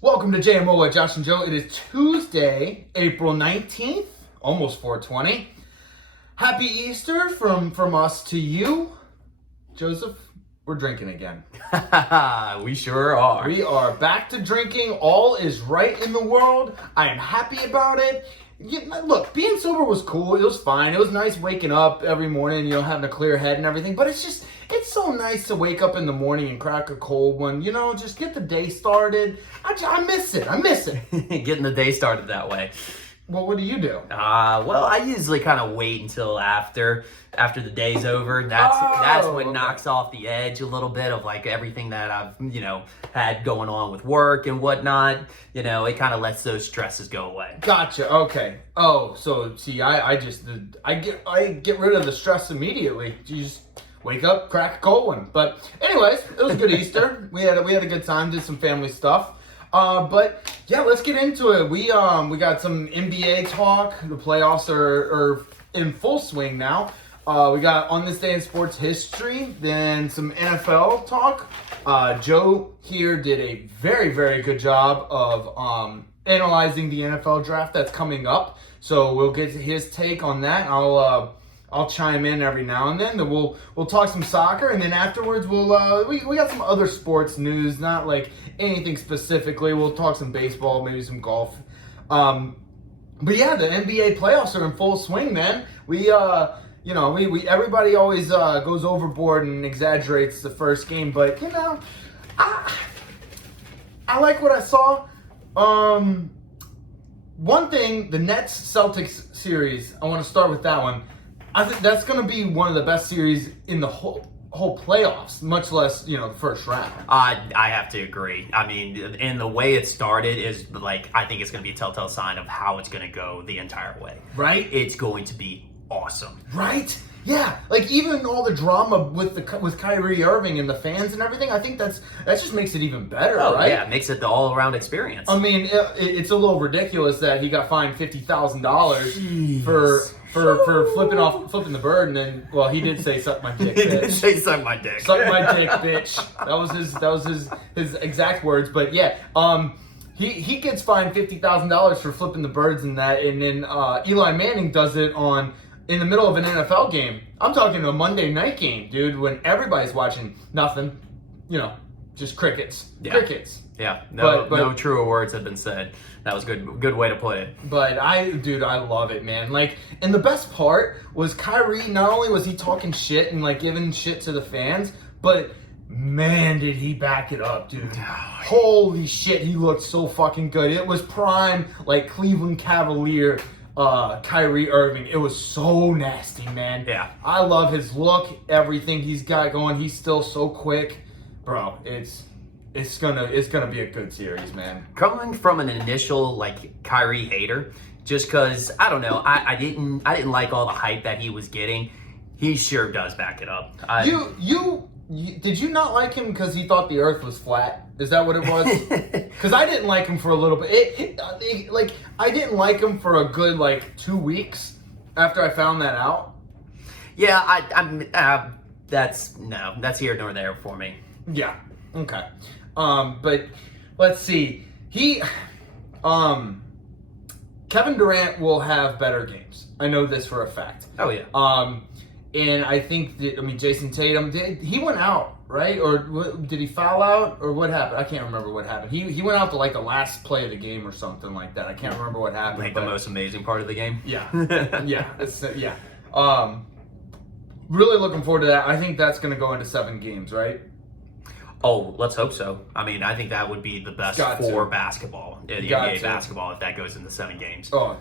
Welcome to JMO with Josh and Joe. It is Tuesday, April 19th, almost 420. Happy Easter from us to you. Joseph, we're drinking again. We sure are. We are back to drinking. All is right in the world. I am happy about it. Look, being sober was cool. It was fine. It was nice waking up every morning, having a clear head and everything. But it's so nice to wake up in the morning and crack a cold one. Just get the day started. I miss it. Getting the day started that way. Well, what do you do? Well, I usually kind of wait until after the day's over. That's what knocks off the edge a little bit of like everything that I've had going on with work and whatnot. It kind of lets those stresses go away. Gotcha. Okay. Oh, so see, I get rid of the stress immediately. You just wake up, crack a cold one. But anyways, it was a good Easter. We had a good time, did some family stuff. But yeah, let's get into it. We got some NBA talk. The playoffs are in full swing now. We got On This Day in Sports History, then some NFL talk. Joe here did a very, very good job of analyzing the NFL draft that's coming up. So we'll get his take on that. I'll chime in every now and then. Then we'll talk some soccer, and then afterwards we got some other sports news, not like anything specifically. We'll talk some baseball, maybe some golf. But yeah, the NBA playoffs are in full swing, man. We everybody always goes overboard and exaggerates the first game, but I like what I saw. One thing, the Nets-Celtics series, I want to start with that one. I think that's going to be one of the best series in the whole playoffs, much less, the first round. I have to agree. I mean, and the way it started is like, I think it's going to be a telltale sign of how it's going to go the entire way. Right? It's going to be awesome. Right? Yeah. Like, even all the drama with Kyrie Irving and the fans and everything, I think that just makes it even better, right? Yeah, it makes it the all-around experience. I mean, it's a little ridiculous that he got fined $50,000 for flipping the bird, and then, well, he did say suck my dick, bitch. He did say suck my dick. Suck my dick, bitch. That was his exact words. But yeah, he gets fined $50,000 for flipping the birds and that, and then Eli Manning does it in the middle of an NFL game. I'm talking a Monday night game, dude, when everybody's watching nothing, just crickets. Yeah. Crickets. Yeah, no truer words have been said. That was good way to put it. But I love it, man. Like, and the best part was Kyrie, not only was he talking shit and like giving shit to the fans, but man, did he back it up, dude. Holy shit, he looked so fucking good. It was prime, like, Cleveland Cavalier Kyrie Irving. It was so nasty, man. Yeah. I love his look, everything he's got going. He's still so quick. Bro, it's gonna be a good series, man. Coming from an initial like Kyrie hater, just because I don't know, I didn't like all the hype that he was getting. He sure does back it up. Did you not like him because he thought the Earth was flat? Is that what it was? Because I didn't like him for a little bit. I didn't like him for a good 2 weeks after I found that out. Yeah, that's here nor there for me. Yeah. Okay. But let's see. Kevin Durant will have better games. I know this for a fact. Oh yeah. And I think Jason Tatum, he went out, right? Or did he foul out? Or what happened? I can't remember what happened. He went out to the last play of the game or something like that. I can't remember what happened. The most amazing part of the game. Yeah. Yeah. Really looking forward to that. I think that's going to go into 7 games, right? Oh, let's hope so. I mean, I think that would be the best for basketball, the NBA basketball, if that goes into 7 games. Oh.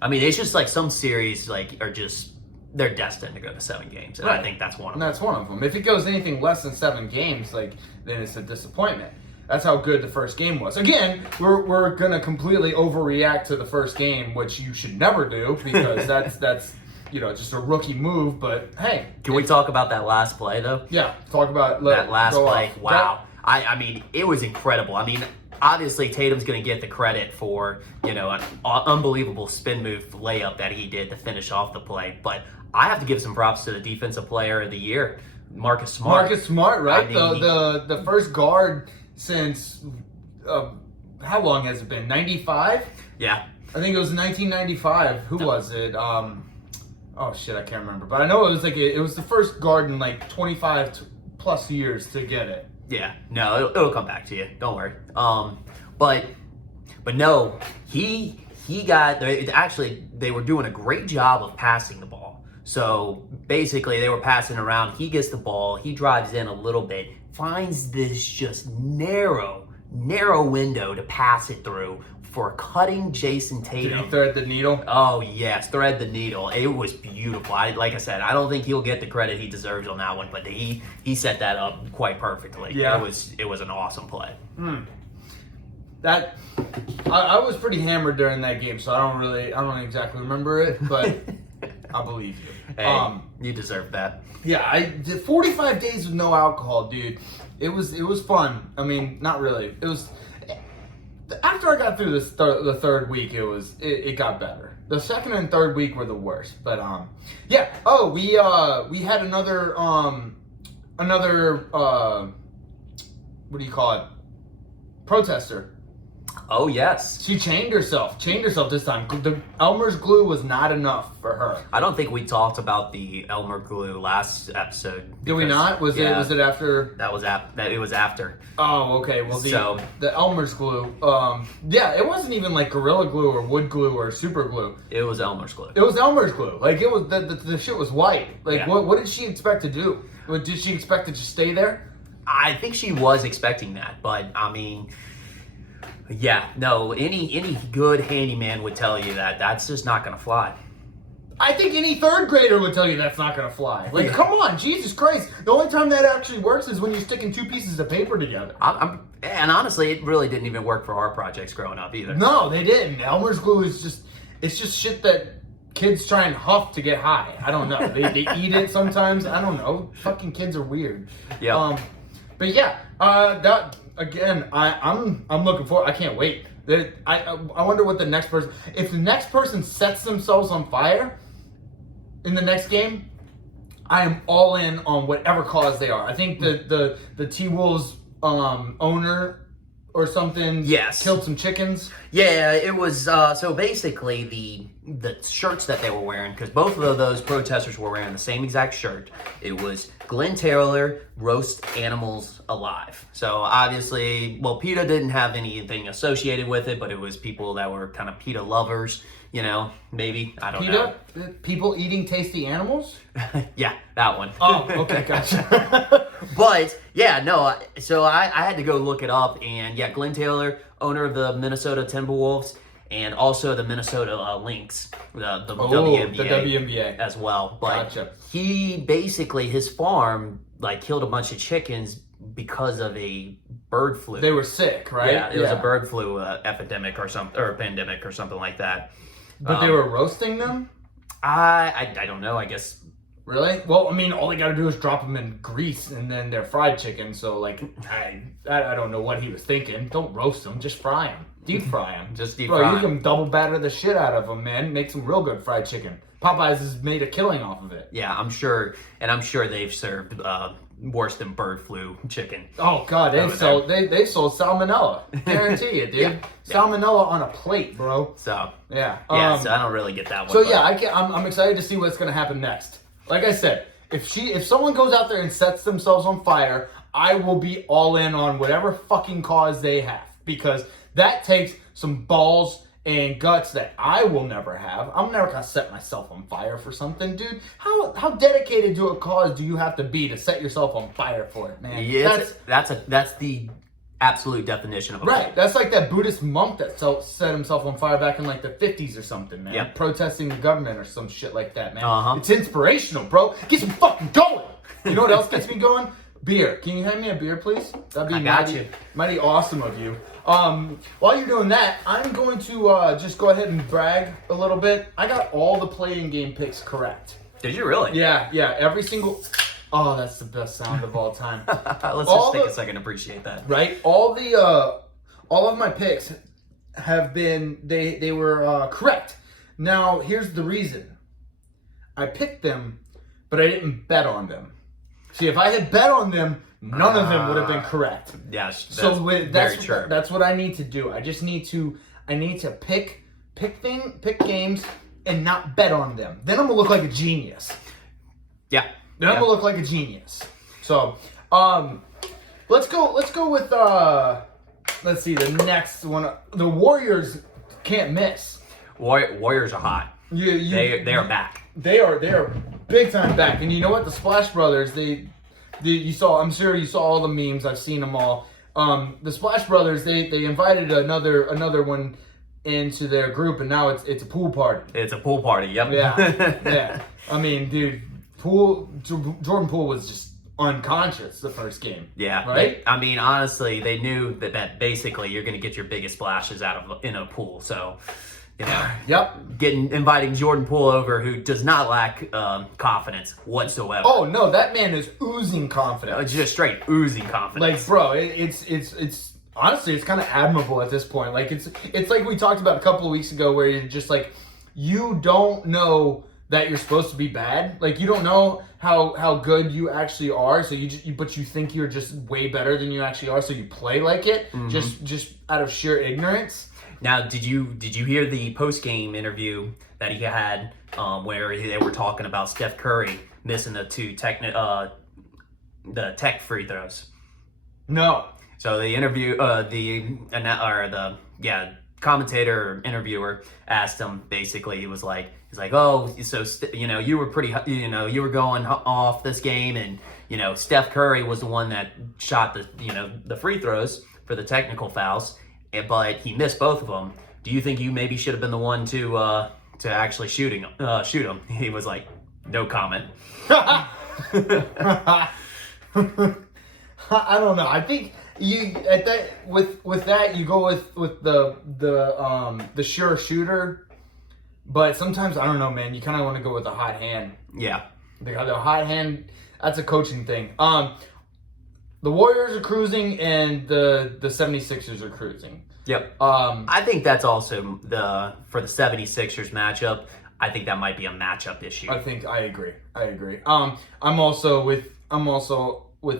I mean, it's just some series are just, they're destined to go to 7 games, and right. I think that's one of them. And that's one of them. If it goes anything less than 7 games, then it's a disappointment. That's how good the first game was. Again, we're gonna completely overreact to the first game, which you should never do because that's just a rookie move. But hey, can we talk about that last play though? Yeah, talk about that last play. Wow, I mean, it was incredible. I mean, obviously Tatum's going to get the credit for an unbelievable spin move layup that he did to finish off the play, but I have to give some props to the defensive player of the year, Marcus Smart. Marcus Smart, right? I mean, the first guard since how long has it been? 95? Yeah. I think it was 1995. Who was it? Oh shit, I can't remember. But I know it was like it was the first guard in like 25 plus years to get it. Yeah. No, it'll come back to you. Don't worry. But no, he got. Actually, they were doing a great job of passing the ball. So basically, they were passing around. He gets the ball. He drives in a little bit, finds this just narrow window to pass it through for cutting Jason Tatum. Did he thread the needle? Oh yes, thread the needle. It was beautiful. Like I said, I don't think he'll get the credit he deserves on that one, but he set that up quite perfectly. Yeah. It was an awesome play. That I was pretty hammered during that game, so I don't exactly remember it, but I believe you. Hey, you deserve that. Yeah, I did 45 days with no alcohol, dude. It was fun. I mean, not really. It was after I got through the third week, it got better. The second and third week were the worst, but yeah. Oh, we had another what do you call it? Protester. Oh yes. She chained herself this time. The Elmer's glue was not enough for her. I don't think we talked about the Elmer glue last episode. Did we not? Was it after? It was after. Oh, okay. Well, the Elmer's glue. Yeah, it wasn't even like Gorilla Glue or Wood Glue or Super Glue. It was Elmer's glue. It was Elmer's glue. Like it was the shit was white. Like yeah. what did she expect to do? Did she expect to just stay there? I think she was expecting that, but I mean. Yeah, no, any good handyman would tell you that that's just not going to fly. I think any third grader would tell you that's not going to fly. Like, come on, Jesus Christ. The only time that actually works is when you're sticking two pieces of paper together. And honestly, it really didn't even work for our projects growing up either. No, they didn't. Elmer's glue is just shit that kids try and huff to get high. I don't know. They eat it sometimes. I don't know. Fucking kids are weird. Yeah. But yeah, that... Again, I'm looking forward. I can't wait. I wonder what the next person. If the next person sets themselves on fire in the next game, I am all in on whatever cause they are. I think the T-Wolves owner or something killed some chickens. Yeah, it was so basically the shirts that they were wearing, because both of those protesters were wearing the same exact shirt. It was Glenn Taylor, Roast Animals Alive. So obviously, well, PETA didn't have anything associated with it, but it was people that were kind of PETA lovers, you know, maybe. I don't know. People eating tasty animals? Yeah, that one. Oh, okay, gotcha. But, yeah, no, so I had to go look it up, and yeah, Glenn Taylor, owner of the Minnesota Timberwolves, and also the Minnesota Lynx, the WNBA, the WNBA as well. But gotcha. He basically, his farm, like, killed a bunch of chickens because of a bird flu. They were sick, right? Yeah, it was a bird flu epidemic or something, or a pandemic or something like that. But they were roasting them? I don't know, I guess. Really? Well, I mean, all they got to do is drop them in grease, and then they're fried chicken. So, like, I don't know what he was thinking. Don't roast them, just fry them, deep fry them. Just deep fry them. You can double batter the shit out of them, man. Make some real good fried chicken. Popeyes has made a killing off of it. Yeah, I'm sure they've served worse than bird flu chicken. Oh God, they sold salmonella. Guarantee it, dude. Yeah. Salmonella on a plate, bro. So yeah, so I don't really get that one. So yeah, I'm excited to see what's gonna happen next. Like I said, if someone goes out there and sets themselves on fire, I will be all in on whatever fucking cause they have, because that takes some balls and guts that I will never have. I'm never gonna set myself on fire for something, dude. How dedicated to a cause do you have to be to set yourself on fire for it, man? Yeah, that's the absolute definition of a right. That's like that Buddhist monk that set himself on fire back in like the 50s or something, man. Yep. Protesting the government or some shit like that, man. Uh-huh. It's inspirational, bro. Gets me fucking going. You know what else gets me going? Beer. Can you hand me a beer, please? That'd be mighty awesome of you. While you're doing that, I'm going to just go ahead and brag a little bit. I got all the play-in game picks correct. Did you really? Yeah. Every single... Oh, that's the best sound of all time. Let's just take a second to appreciate that. Right? All of my picks have been... They were correct. Now, here's the reason. I picked them, but I didn't bet on them. See, if I had bet on them, none of them would have been correct. Yes, That's what I need to do. I need to pick games and not bet on them. Then I'm gonna look like a genius. Yeah. Then I'm gonna look like a genius. So, let's go with let's see, the next one. The Warriors can't miss. Warriors are hot. They are back. They are big time back. And you know what? The Splash Brothers, I'm sure you saw all the memes. I've seen them all. The Splash Brothers, they invited another one into their group, and now it's a pool party. It's a pool party. Yep. Yeah. I mean, dude, Jordan Poole was just unconscious the first game. Yeah. Right? I mean, honestly, they knew that basically you're going to get your biggest splashes in a pool. So, you know, yep. Inviting Jordan Poole over, who does not lack confidence whatsoever. Oh no, that man is oozing confidence. Just straight oozing confidence. Like, bro, it's honestly, it's kind of admirable at this point. Like, it's like we talked about a couple of weeks ago, where you're just like, you don't know that you're supposed to be bad. Like, you don't know how good you actually are. So but you think you're just way better than you actually are. So you play like it, just out of sheer ignorance. Now, did you hear the post-game interview that he had where they were talking about Steph Curry missing the two tech free throws? No. So the interview, the commentator or interviewer asked him, basically, he's like, oh, so you were you were going off this game, and Steph Curry was the one that shot the free throws for the technical fouls, but he missed both of them. Do you think you maybe should have been the one to actually shoot him? He was like, no comment. I don't know. I think you with that you go with the sure shooter, but sometimes I don't know, man. You kind of want to go with a hot hand. Yeah, the hot hand. That's a coaching thing. The Warriors are cruising and the 76ers are cruising. Yep. I think that's also for the 76ers matchup. I think that might be a matchup issue. I agree. I'm also with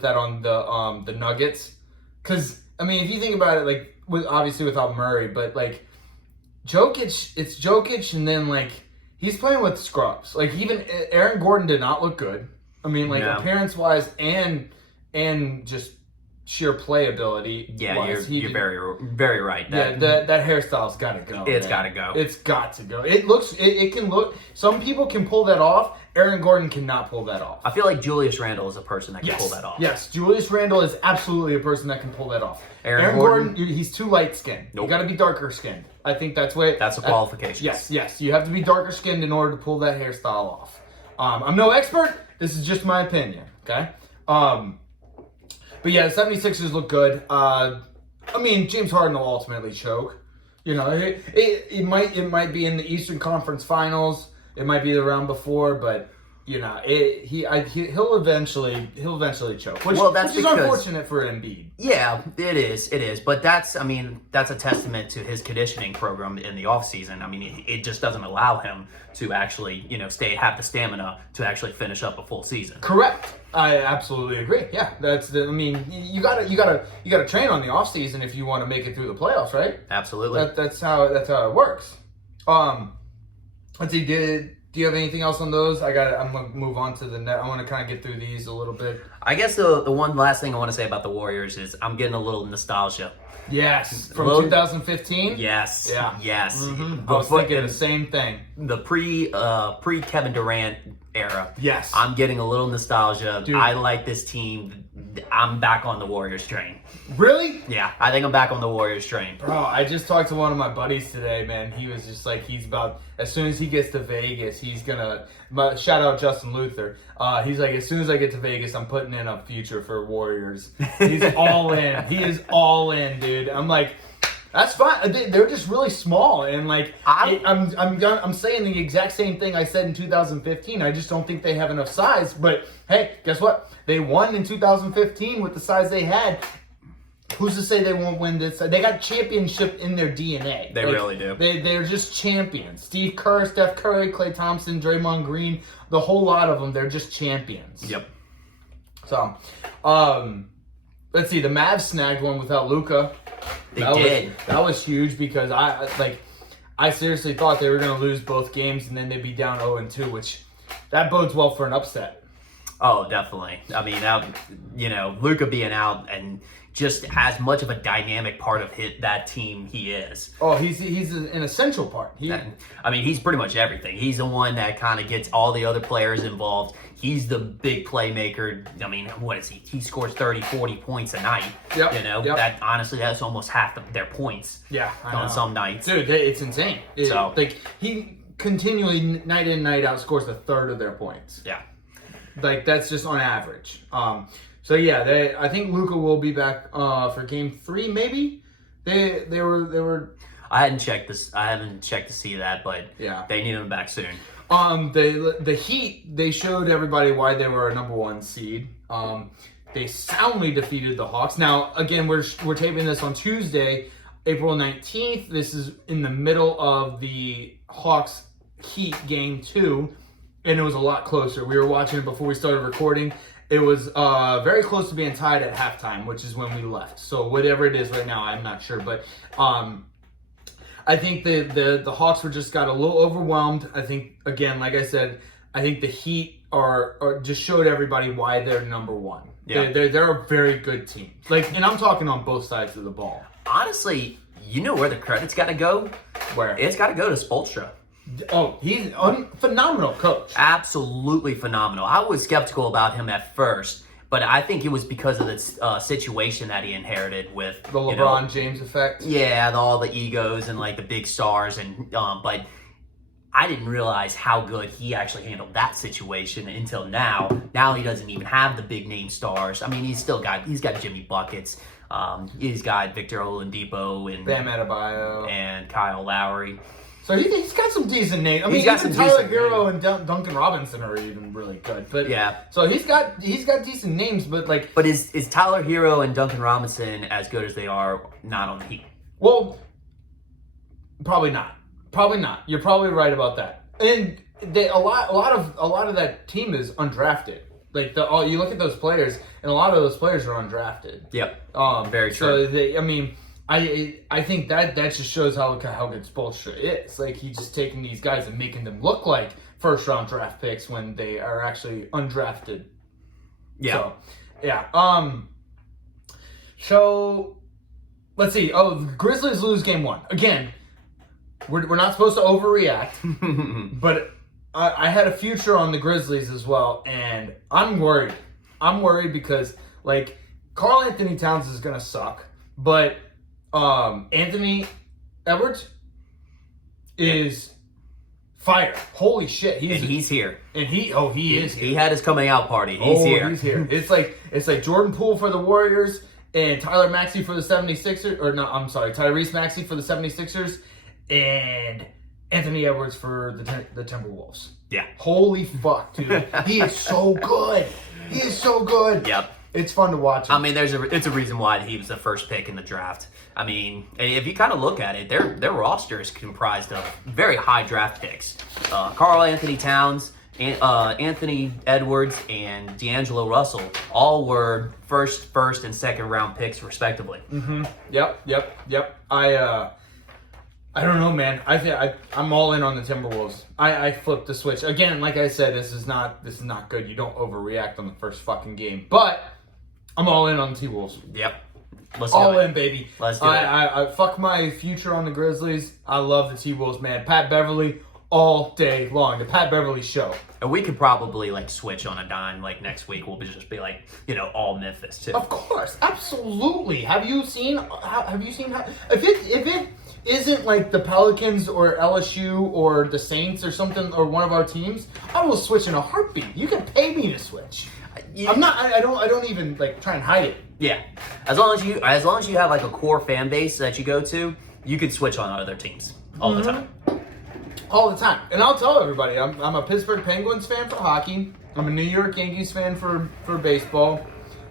that on the Nuggets, because I mean, if you think about it, like obviously without Murray, but like it's Jokic, and then like he's playing with scrubs. Like, even Aaron Gordon did not look good. I mean, like, appearance wise and just sheer playability. Yeah, you're very right. That hairstyle's got to go. It's got to go. It's got to go. It can look. Some people can pull that off. Aaron Gordon cannot pull that off. I feel like Julius Randle is a person that can pull that off. Yes, Julius Randle is absolutely a person that can pull that off. Aaron Gordon, he's too light skinned. Nope. You got to be darker skinned. I think that's a qualification. Yes. You have to be darker skinned in order to pull that hairstyle off. I'm no expert. This is just my opinion. Okay. But yeah, the 76ers look good. I mean, James Harden will ultimately choke. It might be in the Eastern Conference Finals. It might be the round before, but he'll eventually choke. Which is unfortunate for Embiid. Yeah, it is. But that's a testament to his conditioning program in the offseason. I mean, it just doesn't allow him to actually, have the stamina to actually finish up a full season. Correct. I absolutely agree. Yeah, you gotta train on the offseason if you want to make it through the playoffs, right? Absolutely. That's how it works. Let's see. Do you have anything else on those? I'm gonna move on to the net. I want to kind of get through these a little bit. I guess the one last thing I want to say about the Warriors is I'm getting a little nostalgia. Yes, from 2015. Yes. Yeah. Yes. Mm-hmm. I was thinking the same thing. The pre Kevin Durant era. Yes. I'm getting a little nostalgia. Dude. I like this team. I'm back on the Warriors train. Really? Yeah, I think I'm back on the Warriors train. Bro, I just talked to one of my buddies today, man. He was just like, as soon as he gets to Vegas, he's gonna, shout out Justin Luther. He's like, as soon as I get to Vegas, I'm putting in a future for Warriors. He's all in. He is all in, dude. I'm like, that's fine. They're just really small, and like I'm saying the exact same thing I said in 2015. I just don't think they have enough size. But hey, guess what? They won in 2015 with the size they had. Who's to say they won't win this? They got championship in their DNA. They really do. They're just champions. Steve Kerr, Steph Curry, Klay Thompson, Draymond Green, the whole lot of them. They're just champions. Yep. So, let's see. The Mavs snagged one without Luka. They did. That was huge because I seriously thought they were going to lose both games and then they'd be down 0-2, which that bodes well for an upset. Oh, definitely. I mean, Luka being out and just as much of a dynamic part of that team he is. Oh, he's an essential part. He's pretty much everything. He's the one that kind of gets all the other players involved. He's the big playmaker. I mean, what is he? He scores 30, 40 points a night. Yep. Yep. That honestly, that's almost half their points. Yeah, on some nights. Dude, it's insane. He continually, night in, night out, scores a third of their points. Yeah. That's just on average. So yeah, I think Luka will be back for Game 3. Maybe they were. I hadn't checked this. I haven't checked to see that, but yeah, they need him back soon. The Heat, they showed everybody why they were a number 1 seed. They soundly defeated the Hawks. Now again, we're taping this on Tuesday, April 19th. This is in the middle of the Hawks Heat Game 2. And it was a lot closer. We were watching it before we started recording. It was very close to being tied at halftime, which is when we left. So whatever it is right now, I'm not sure. But I think the Hawks just got a little overwhelmed. I think, again, like I said, I think the Heat are just showed everybody why they're number 1. Yeah. They're a very good team. And I'm talking on both sides of the ball. Honestly, you know where the credit's got to go? Where? It's got to go to Spoelstra. Oh, he's a phenomenal coach. Absolutely phenomenal. I was skeptical about him at first, but I think it was because of the situation that he inherited with the LeBron James effect. Yeah, all the egos and the big stars, and but I didn't realize how good he actually handled that situation until now. Now he doesn't even have the big name stars. I mean, he's got Jimmy Buckets. He's got Victor Oladipo and Bam Adebayo and Kyle Lowry. So he's got some decent names. I mean, even Tyler Hero and Duncan Robinson are even really good. But yeah, so he's got decent names. But but is Tyler Hero and Duncan Robinson as good as they are not on the Heat? Well, probably not. Probably not. You're probably right about that. And a lot of that team is undrafted. You look at those players, and a lot of those players are undrafted. Yep. Very So true. I think that just shows how good Spoelstra is. He's just taking these guys and making them look like first-round draft picks when they are actually undrafted. Yeah. So, yeah. So, let's see. Oh, the Grizzlies lose Game 1. Again, we're not supposed to overreact, but I had a future on the Grizzlies as well, and I'm worried. I'm worried because, Karl Anthony Towns is going to suck, but Anthony Edwards is fire. Holy shit. He's here. And he is here. He had his coming out party. He's here. He's here. It's like Jordan Poole for the Warriors and Tyler Maxey for the 76ers. Or no, I'm sorry, Tyrese Maxey for the 76ers and Anthony Edwards for the Timberwolves. Yeah. Holy fuck, dude. He is so good. He is so good. Yep. It's fun to watch him. I mean, it's a reason why he was the first pick in the draft. I mean, if you kind of look at it, their roster is comprised of very high draft picks. Karl Anthony Towns, Anthony Edwards, and D'Angelo Russell all were first, and second round picks respectively. Mm-hmm. Yep. I don't know, man. I'm all in on the Timberwolves. I flipped the switch again. Like I said, this is not good. You don't overreact on the first fucking game, but I'm all in on the T-Wolves. Yep. Let's all in, baby. Let's do it. I fuck my future on the Grizzlies. I love the T-Wolves, man. Pat Beverly all day long. The Pat Beverly show. And we could probably switch on a dime next week. We'll just be all Memphis too. Of course, absolutely. Have you seen how if it isn't the Pelicans or LSU or the Saints or something or one of our teams, I will switch in a heartbeat. You can pay me to switch. Yeah. I don't even try and hide it. Yeah, as long as you have a core fan base that you go to, you could switch on other teams all the time. All the time. And I'll tell everybody, I'm a Pittsburgh Penguins fan for hockey. I'm a New York Yankees fan for baseball.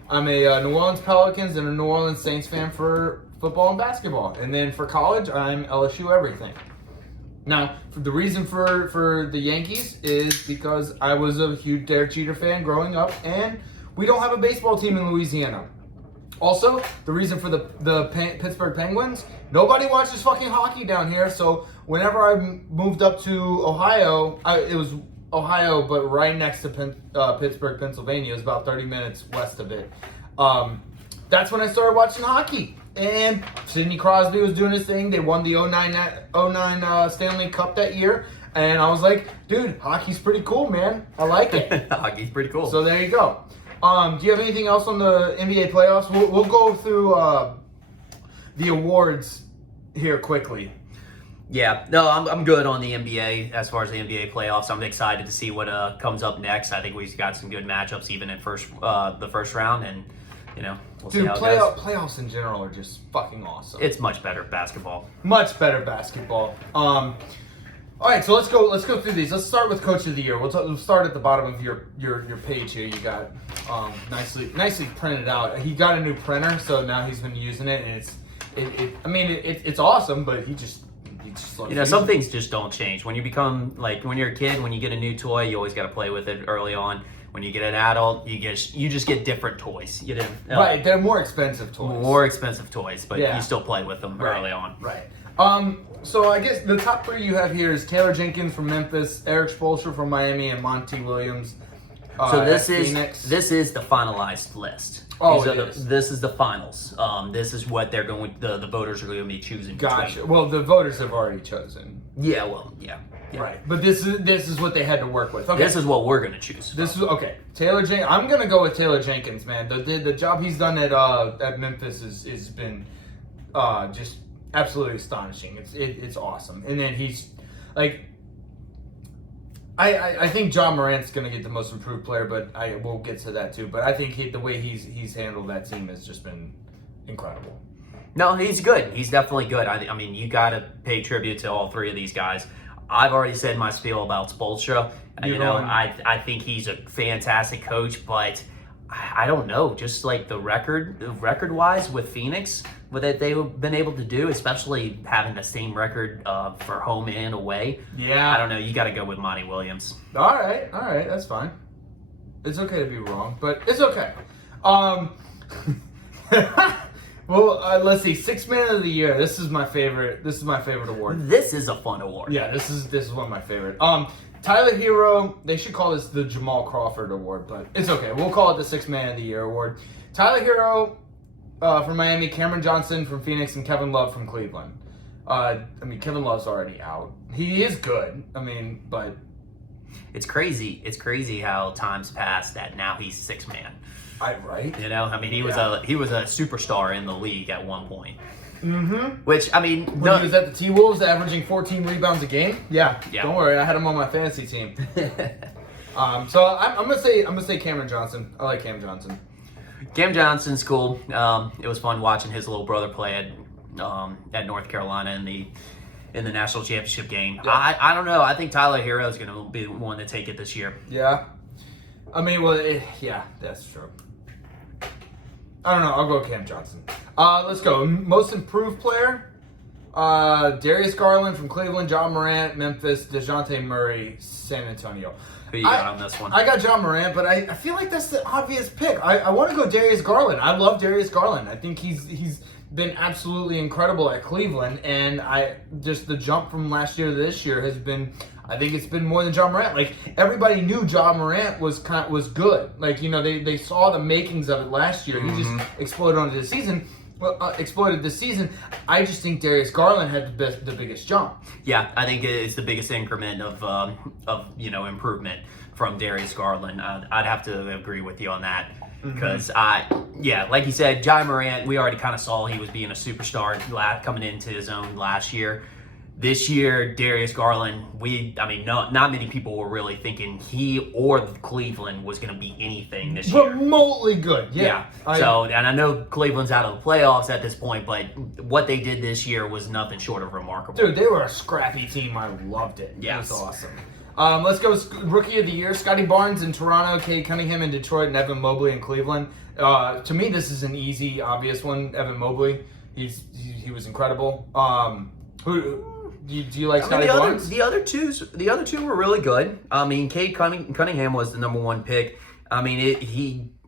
I'm a New Orleans Pelicans and a New Orleans Saints fan for football and basketball. And then for college, I'm LSU everything. Now, the reason for the Yankees is because I was a huge Derek Jeter fan growing up, and we don't have a baseball team in Louisiana. Also, the reason for the Pittsburgh Penguins, nobody watches fucking hockey down here. So whenever I moved up to Ohio, it was Ohio, but right next to Pittsburgh, Pennsylvania. It was about 30 minutes west of it. That's when I started watching hockey. And Sidney Crosby was doing his thing. They won the 09 Stanley Cup that year. And I was like, dude, hockey's pretty cool, man. I like it. Hockey's pretty cool. So there you go. Do you have anything else on the NBA playoffs? We'll go through the awards here quickly. Yeah, no, I'm good on the NBA as far as the NBA playoffs. I'm excited to see what comes up next. I think we've got some good matchups even in the first round, and we'll see how it goes. Playoffs in general are just fucking awesome. It's much better basketball. Much better basketball. All right, so let's go through these. Let's start with Coach of the Year. We'll start at the bottom of your page here. You got nicely printed out. He got a new printer, so now he's been using it, and it's awesome. But he just some things just don't change. When you become when you're a kid, when you get a new toy, you always got to play with it early on. When you get an adult, you just get different toys. Right, they're more expensive toys. But you still play with them early on. Right. So I guess the top three you have here is Taylor Jenkins from Memphis, Eric Spoelstra from Miami, and Monty Williams. So this is the finalized list. This is the finals. This is what they're going. The voters are going to be choosing. Gotcha. Between. Well, the voters have already chosen. Yeah. Well. Yeah. Right. But this is what they had to work with. Okay. This is what we're going to choose. This is okay. Taylor Jenkins. I'm going to go with Taylor Jenkins, man. The job he's done at Memphis has been just absolutely astonishing. It's awesome. And then he's like, I think John Morant's going to get the most improved player, but we'll get to that too. But I think the way he's handled that team has just been incredible. No, he's good. He's definitely good. I mean, you got to pay tribute to all three of these guys. I've already said my spiel about Spoelstra. I think he's a fantastic coach, but I don't know. Just like the record-wise with Phoenix, what they've been able to do, especially having the same record for home and away. Yeah. I don't know. You got to go with Monty Williams. All right. That's fine. It's okay to be wrong, but it's okay. Well, let's see. Sixth Man of the Year. This is my favorite award. This is a fun award. Yeah, this is one of my favorite. Tyler Hero. They should call this the Jamal Crawford Award, but it's okay. We'll call it the Sixth Man of the Year award. Tyler Hero from Miami, Cameron Johnson from Phoenix, and Kevin Love from Cleveland. Kevin Love's already out. He is good. But it's crazy. It's crazy how time's passed that now he's sixth man. Right. He was a superstar in the league at one point. Mm-hmm. Which he was at the T-Wolves, averaging 14 rebounds a game. Yeah. Don't worry, I had him on my fantasy team. So I'm gonna say Cameron Johnson. I like Cam Johnson. Cam Johnson's cool. It was fun watching his little brother play at North Carolina in the national championship game. Yeah. I don't know. I think Tyler Hero is going to be the one to take it this year. Yeah. That's true. I don't know. I'll go Cam Johnson. Let's go. Most improved player. Darius Garland from Cleveland, John Morant, Memphis, DeJounte Murray, San Antonio. Who you got on this one? I got John Morant, but I feel like that's the obvious pick. I want to go Darius Garland. I love Darius Garland. I think he's been absolutely incredible at Cleveland, and just the jump from last year to this year has been. I think it's been more than John Morant. Like, everybody knew John Morant was good. Like, they saw the makings of it last year. Mm-hmm. He just exploded onto the season. Exploded this season. I just think Darius Garland had the biggest jump. Yeah, I think it's the biggest increment of improvement from Darius Garland. I'd have to agree with you on that. Because, like you said, John Morant, we already kind of saw he was being a superstar coming into his own last year. This year, Darius Garland, not many people were really thinking he or Cleveland was going to be anything this year. Remotely good, yeah. And I know Cleveland's out of the playoffs at this point, but what they did this year was nothing short of remarkable. Dude, they were a scrappy team. I loved it. Yes. It was awesome. Let's go Rookie of the Year. Scotty Barnes in Toronto, Cade Cunningham in Detroit, and Evan Mobley in Cleveland. To me, this is an easy, obvious one. Evan Mobley, he was incredible. Do you like Scotty Barnes? The other two were really good. Cade Cunningham was the number one pick.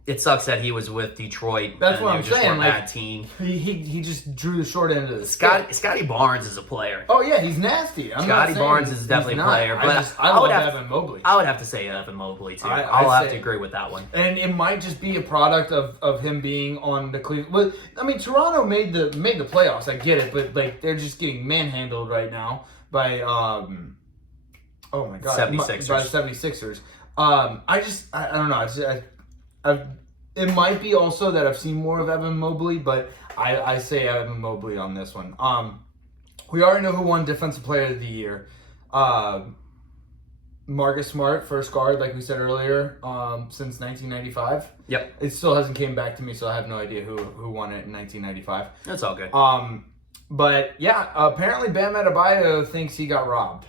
it sucks that he was with Detroit. That's what I'm just saying. Were a Like, bad team. He just drew the short end of the stick. Scotty Barnes is a player. Oh yeah, he's nasty. Scotty Barnes is definitely a player, but I love Evan Mobley. I would have to say Evan Mobley too. I'll have to agree with that one. And it might just be a product of him being on the Cleveland. Well, I mean, Toronto made the playoffs. I get it, but like they're just getting manhandled right now by oh my god, 76ers. By the 76ers. I don't know. It might be also that I've seen more of Evan Mobley, but I say Evan Mobley on this one. We already know who won Defensive Player of the Year. Marcus Smart, first guard, like we said earlier, since 1995. Yep. It still hasn't came back to me, so I have no idea who won it in 1995. That's all good. But yeah, apparently Bam Adebayo thinks he got robbed.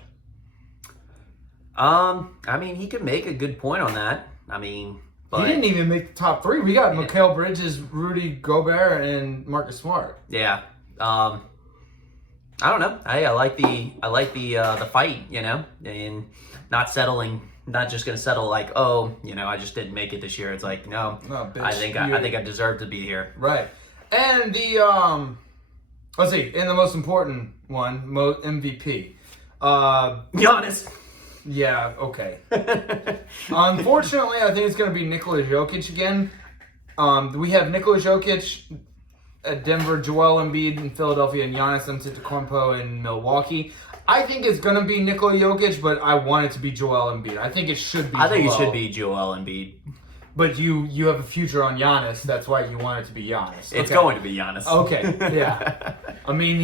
I mean, he could make a good point on that. I mean, but he didn't even make the top three. We got Mikal Bridges, Rudy Gobert, and Marcus Smart. Yeah. I don't know. I like the fight, you know, and not settling. Not just gonna settle like, oh, you know, I just didn't make it this year. It's like, no, bitch, I think I deserve to be here. Right. And the let's see, and the most important one, MVP, Giannis. Yeah, okay. Unfortunately, I think it's going to be Nikola Jokic again. We have Nikola Jokic at Denver, Joel Embiid in Philadelphia, and Giannis Antetokounmpo in Milwaukee. I think it's going to be Nikola Jokic, but I want it to be Joel Embiid. I think it should be I think it should be Joel Embiid. But you have a future on Giannis. That's why you want it to be Giannis. It's going to be Giannis. Okay, yeah. I mean,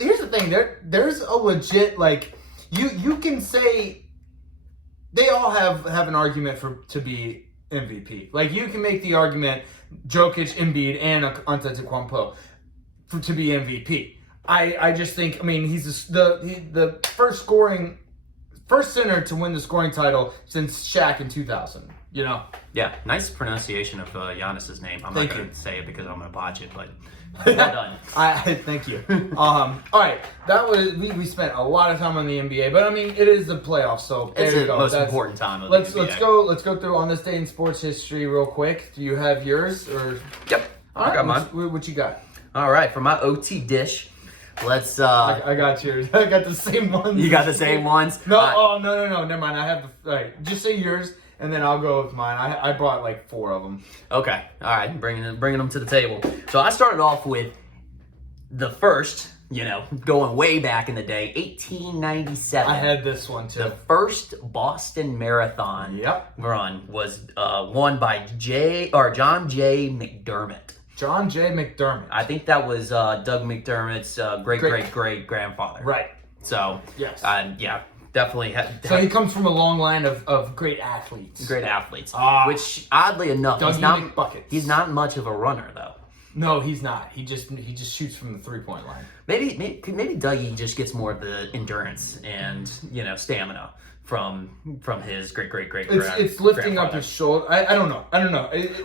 here's the thing. There's a legit, like, you can say... They all have an argument to be MVP. Like, you can make the argument Jokic, Embiid, and Antetokounmpo to be MVP. I just think, I mean, he's the first center to win the scoring title since Shaq in 2000. You know? Yeah, nice pronunciation of Giannis's name. I'm not going to say it because I'm going to botch it, but well done. Thank you. All right, that was we spent a lot of time on the NBA, but I mean it is the playoffs, so it's the most important time of the NBA. Let's go through on this day in sports history real quick. Do you have yours or? Yep, I got mine. What you got? All right, for my OTDISH, let's. I got yours. I got the same ones. You got the same ones? No, no, never mind. I have the. All right, just say yours. And then I'll go with mine. I brought like 4 of them. Okay. All right. Bringing them to the table. So I started off with the first, you know, going way back in the day, 1897. I had this one too. The first Boston Marathon run was won by John J. McDermott. John J. McDermott. I think that was Doug McDermott's great grandfather. Right. So, yes. Yeah. Definitely. So he comes from a long line of great athletes. Great athletes. Which, oddly enough, he's not much of a runner, though. No, he's not. He just shoots from the 3-point line. Maybe Dougie just gets more of the endurance and, you know, stamina from his great It's lifting up his shoulder. I don't know.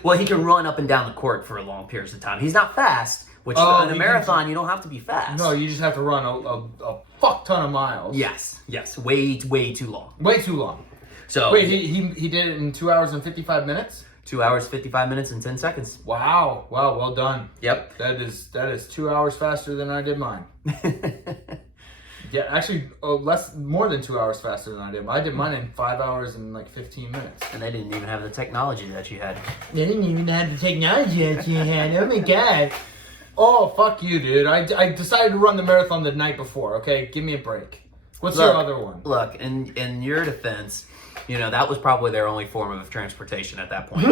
Well, he can run up and down the court for long periods of time. He's not fast. Which in a marathon, you don't have to be fast. No, you just have to run a fuck ton of miles. Yes, way too long. Way too long. So wait, he did it in 2 hours and 55 minutes. 2 hours, 55 minutes, and 10 seconds. Wow, well done. Yep, that is 2 hours faster than I did mine. Yeah, actually, more than 2 hours faster than I did. I did mine in 5 hours and like 15 minutes. And they didn't even have the technology that you had. They didn't even have the technology that you had. Oh my god. Oh, fuck you, dude. I decided to run the marathon the night before, okay? Give me a break. What's your other one? Look, in your defense, you know, that was probably their only form of transportation at that point.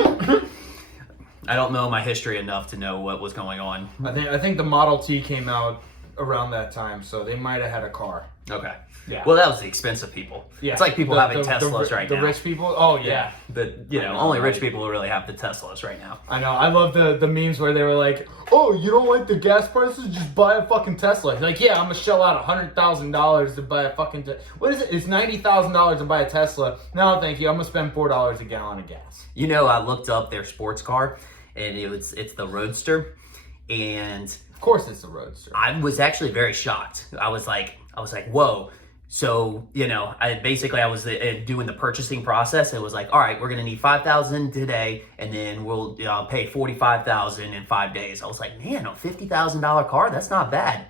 I don't know my history enough to know what was going on. I think the Model T came out around that time, so they might have had a car. Okay. Yeah. Well, that was the expensive people. Yeah. It's like people having Teslas right now. The rich people? Oh, yeah. Only rich people really have the Teslas right now. I know. I love the memes where they were like, oh, you don't like the gas prices? Just buy a fucking Tesla. Like, yeah, I'm going to shell out $100,000 to buy a fucking What is it? It's $90,000 to buy a Tesla. No, thank you. I'm going to spend $4 a gallon of gas. You know, I looked up their sports car, and it's the Roadster. And of course it's the Roadster. I was actually very shocked. I was like, whoa. So, I was doing the purchasing process. It was like, all right, we're going to need $5,000 today, and then we'll pay $45,000 in 5 days. I was like, man, a $50,000 car, that's not bad.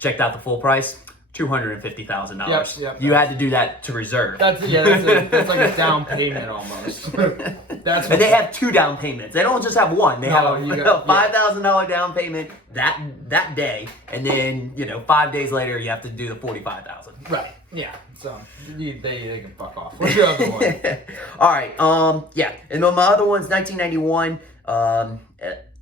Checked out the full price, $250,000. Yep. You had to do that to reserve. That's like a down payment almost. And they have 2 down payments. They don't just have one. They have a $5,000 down payment that day, and then 5 days later you have to do the $45,000. Right. Yeah. So they can fuck off. What's your other one? All right. And then my other one's 1991.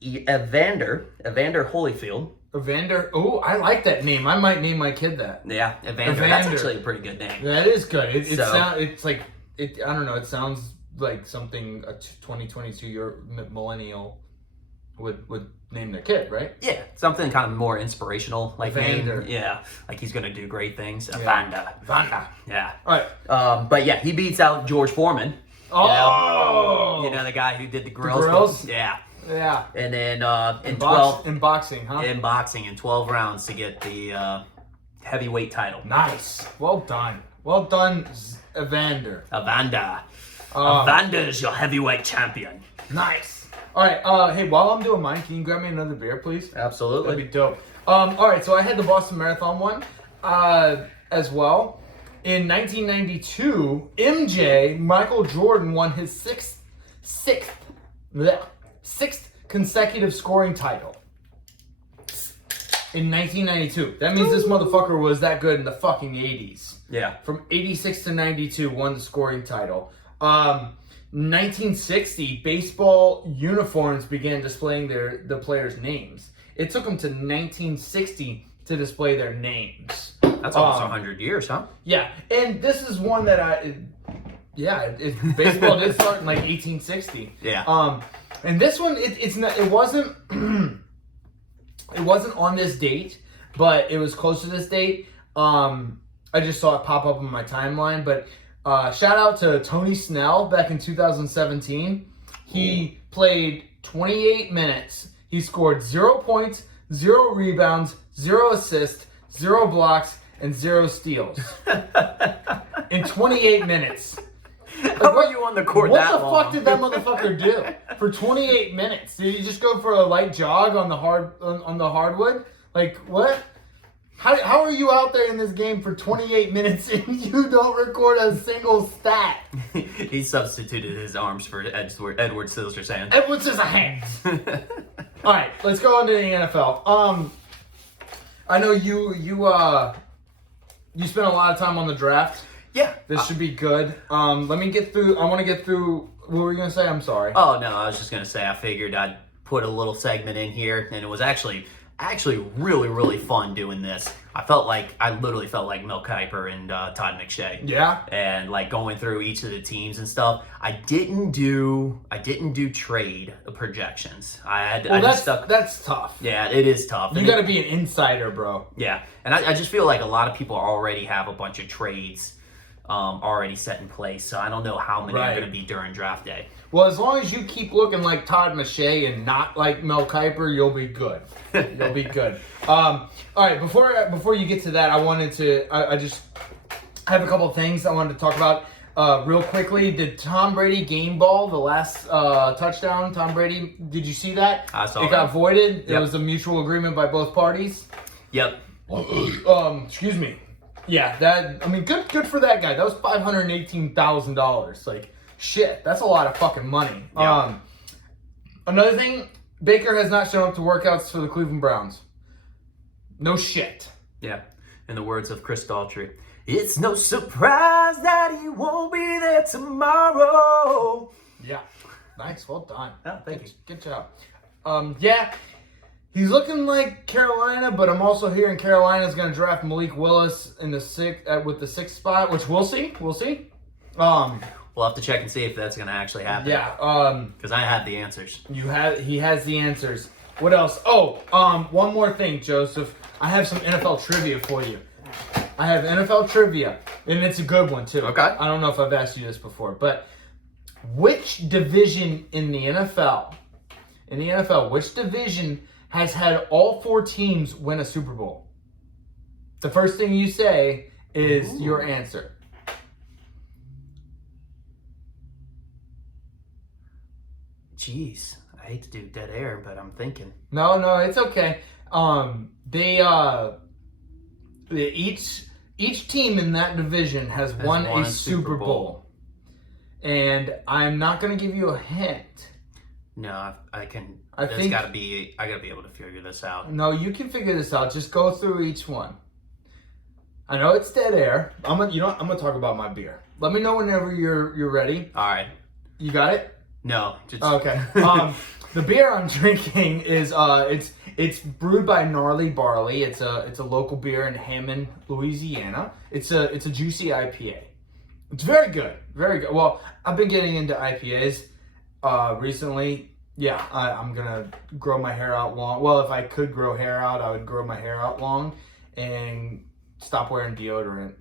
Evander Holyfield. Evander. Oh, I like that name. I might name my kid that. Yeah, Evander. That's actually a pretty good name. That is good. It's like I don't know. It sounds like something a 2022 millennial would name their kid, right? Yeah, something kind of more inspirational, like Evander. name. Yeah, like he's gonna do great things. Evander. Yeah. All right. But yeah, he beats out George Foreman. Oh. The guy who did the grills. Yeah. And then in boxing, huh? In boxing, in 12 rounds to get the heavyweight title. Nice. Well done, Evander. Evander's your heavyweight champion. Nice. All right. Hey, while I'm doing mine, can you grab me another beer, please? Absolutely. That'd be dope. All right. So I had the Boston Marathon one as well. In 1992, Michael Jordan won his sixth consecutive scoring title. In 1992. That means this motherfucker was that good in the fucking 80s. Yeah. From 86 to 92, won the scoring title. 1960, baseball uniforms began displaying the players' names. It took them to 1960 to display their names. That's almost 100 years, huh? Yeah, and this is one that baseball did start in like 1860. Yeah. And this one, it wasn't it wasn't on this date, but it was close to this date. I just saw it pop up on my timeline, but shout out to Tony Snell back in 2017. He played 28 minutes. He scored 0 points, 0 rebounds, 0 assists, 0 blocks, and 0 steals in 28 minutes. How were you on the court that long? What the fuck did that motherfucker do for 28 minutes? Did he just go for a light jog on the hardwood? Like what? How are you out there in this game for 28 minutes and you don't record a single stat? He substituted his arms for Edward Scissorhands. Edward Scissorhands. All right, let's go on to the NFL. I know you spent a lot of time on the draft. Yeah. This should be good. Let me get through. I want to get through. What were you going to say? I'm sorry. Oh, no. I was just going to say I figured I'd put a little segment in here, and it was actually really, really fun doing this. I literally felt like Mel Kiper and Todd McShay. Yeah. And like going through each of the teams and stuff. I didn't do trade projections. That's tough. Yeah, it is tough. You got to be an insider, bro. Yeah. And I just feel like a lot of people already have a bunch of trades already set in place, so I don't know how many are going to be during draft day. Well, as long as you keep looking like Todd McShay and not like Mel Kiper, you'll be good. You'll be good. All right, before you get to that, I just have a couple of things I wanted to talk about real quickly. Did Tom Brady game ball the last touchdown? Tom Brady, did you see that? I saw it. It got voided. Yep. It was a mutual agreement by both parties. Yep. Excuse me. Yeah, good for that guy. That was $518,000. Like, shit, that's a lot of fucking money. Yeah. Another thing, Baker has not shown up to workouts for the Cleveland Browns. No shit. Yeah. In the words of Chris Daughtry, it's no surprise that he won't be there tomorrow. Yeah. Nice. Well done. Oh, thank you. Good job. Yeah. He's looking like Carolina, but I'm also hearing Carolina's going to draft Malik Willis in the with the 6th spot, which we'll see. We'll see. We'll have to check and see if that's going to actually happen. Yeah. Because I have the answers. He has the answers. What else? Oh, one more thing, Joseph. I have some NFL trivia for you. I have NFL trivia, and it's a good one too. Okay. I don't know if I've asked you this before, but which division in the NFL, which division has had all 4 teams win a Super Bowl? The first thing you say is Ooh. your answer. Jeez, I hate to do dead air, but I'm thinking. No, it's okay. Each team in that division has won a Super Bowl. And I'm not going to give you a hint. No, I can. I gotta be able to figure this out. No, you can figure this out. Just go through each one. I know it's dead air. I'm gonna talk about my beer. Let me know whenever you're ready. All right. You got it? No. Just... Okay. The beer I'm drinking is it's brewed by Gnarly Barley. It's a local beer in Hammond, Louisiana. It's a juicy IPA. It's very good. Very good. Well, I've been getting into IPAs recently. Yeah, I'm gonna grow my hair out long. Well, if I could grow hair out, I would grow my hair out long and stop wearing deodorant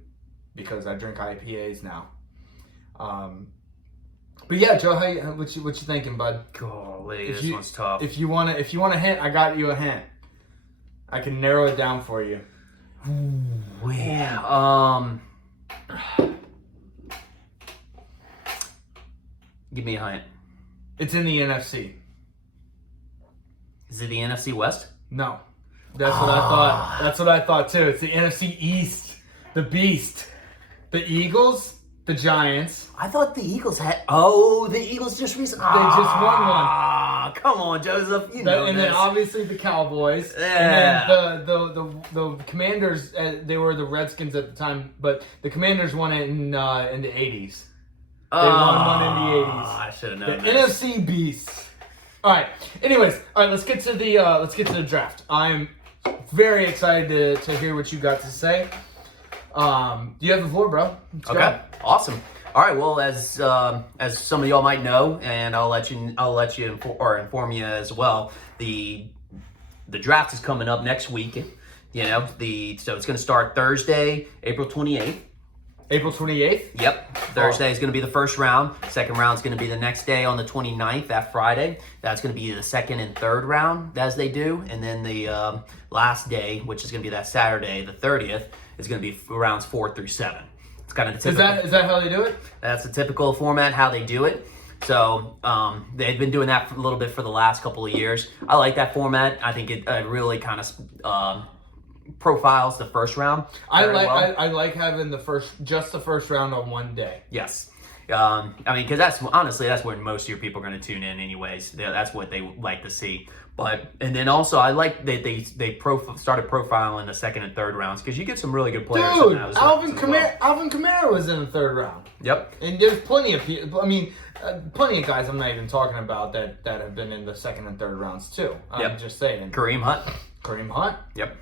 because I drink IPAs now. But yeah, Joe, what you thinking, bud? Golly, this one's tough. If you want a hint, I got you a hint. I can narrow it down for you. Ooh, yeah. Give me a hint. It's in the NFC. Is it the NFC West? No. That's what I thought. That's what I thought too. It's the NFC East. The Beast. The Eagles, the Giants. I thought the Eagles had. Oh, the Eagles just recently. They just won one. Come on, Joseph. You know And this. then obviously the Cowboys. Yeah. And then the Commanders. They were the Redskins at the time, but the Commanders won it in the 80s. They won one in the 80s. I should have known. The NFC Beasts. All right. Anyways, all right. Let's get to the draft. I'm very excited to hear what you got to say. You have the floor, bro. Let's Okay. go. Awesome. All right. Well, as some of y'all might know, and I'll let you inform you as well. The draft is coming up next week. You know, so it's going to start Thursday, April 28th. April 28th? Yep. Thursday is going to be the first round. Second round is going to be the next day on the 29th, that Friday. That's going to be the second and third round as they do. And then the last day, which is going to be that Saturday, the 30th, is going to be rounds 4 through 7. It's kind of the typical. Is that how they do it? That's the typical format, how they do it. So they've been doing that for a little bit for the last couple of years. I like that format. I think it really kind of profiles the first round. I like having the first round on one day. Yes. I mean, because that's when most of your people are going to tune in anyways. That's what they like to see. And then also I like that they started profiling the second and third rounds because you get some really good players. Dude, in those Alvin rounds Kamara was in the third round. Yep. And there's plenty of people. I mean, plenty of guys I'm not even talking about that have been in the second and third rounds too. I'm just saying. Kareem Hunt. Yep.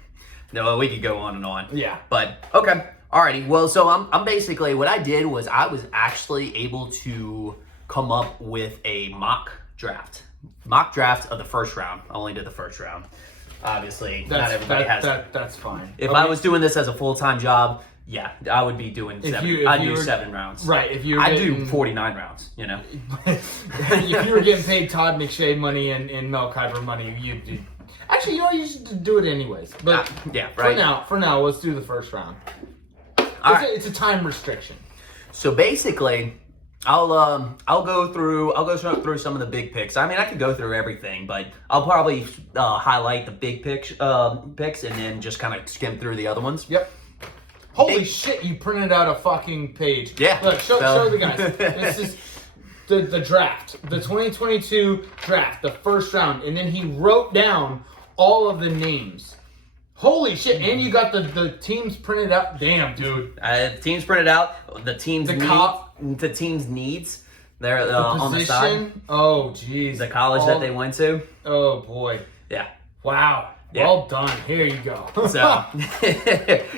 No, we could go on and on. Yeah. But okay. Alrighty. Well, so I'm basically what I did was I was actually able to come up with a mock draft of the first round. I only did the first round. Obviously, not everybody has. That's fine. If I was doing this as a full-time job, yeah, I would be doing 7. I'd do 7 rounds. Right. I'd do 49 rounds. You know. If you were getting paid Todd McShay money and Mel Kiper money, you'd do. Actually, you should do it anyways. But yeah, right. For now, let's do the first round. It's a time restriction. So basically, I'll go through some of the big picks. I mean, I could go through everything, but I'll probably highlight the big picks and then just kind of skim through the other ones. Yep. Holy shit! You printed out a fucking page. Yeah. Look, show the guys. This is the draft, the 2022 draft, the first round, and then he wrote down all of the names. Holy shit! And you got the teams printed out. Damn, dude. Teams printed out. The teams needs. They're on the side. Oh, jeez. The college that they went to. Oh boy. Yeah. Wow. Yeah. Well done. Here you go. So,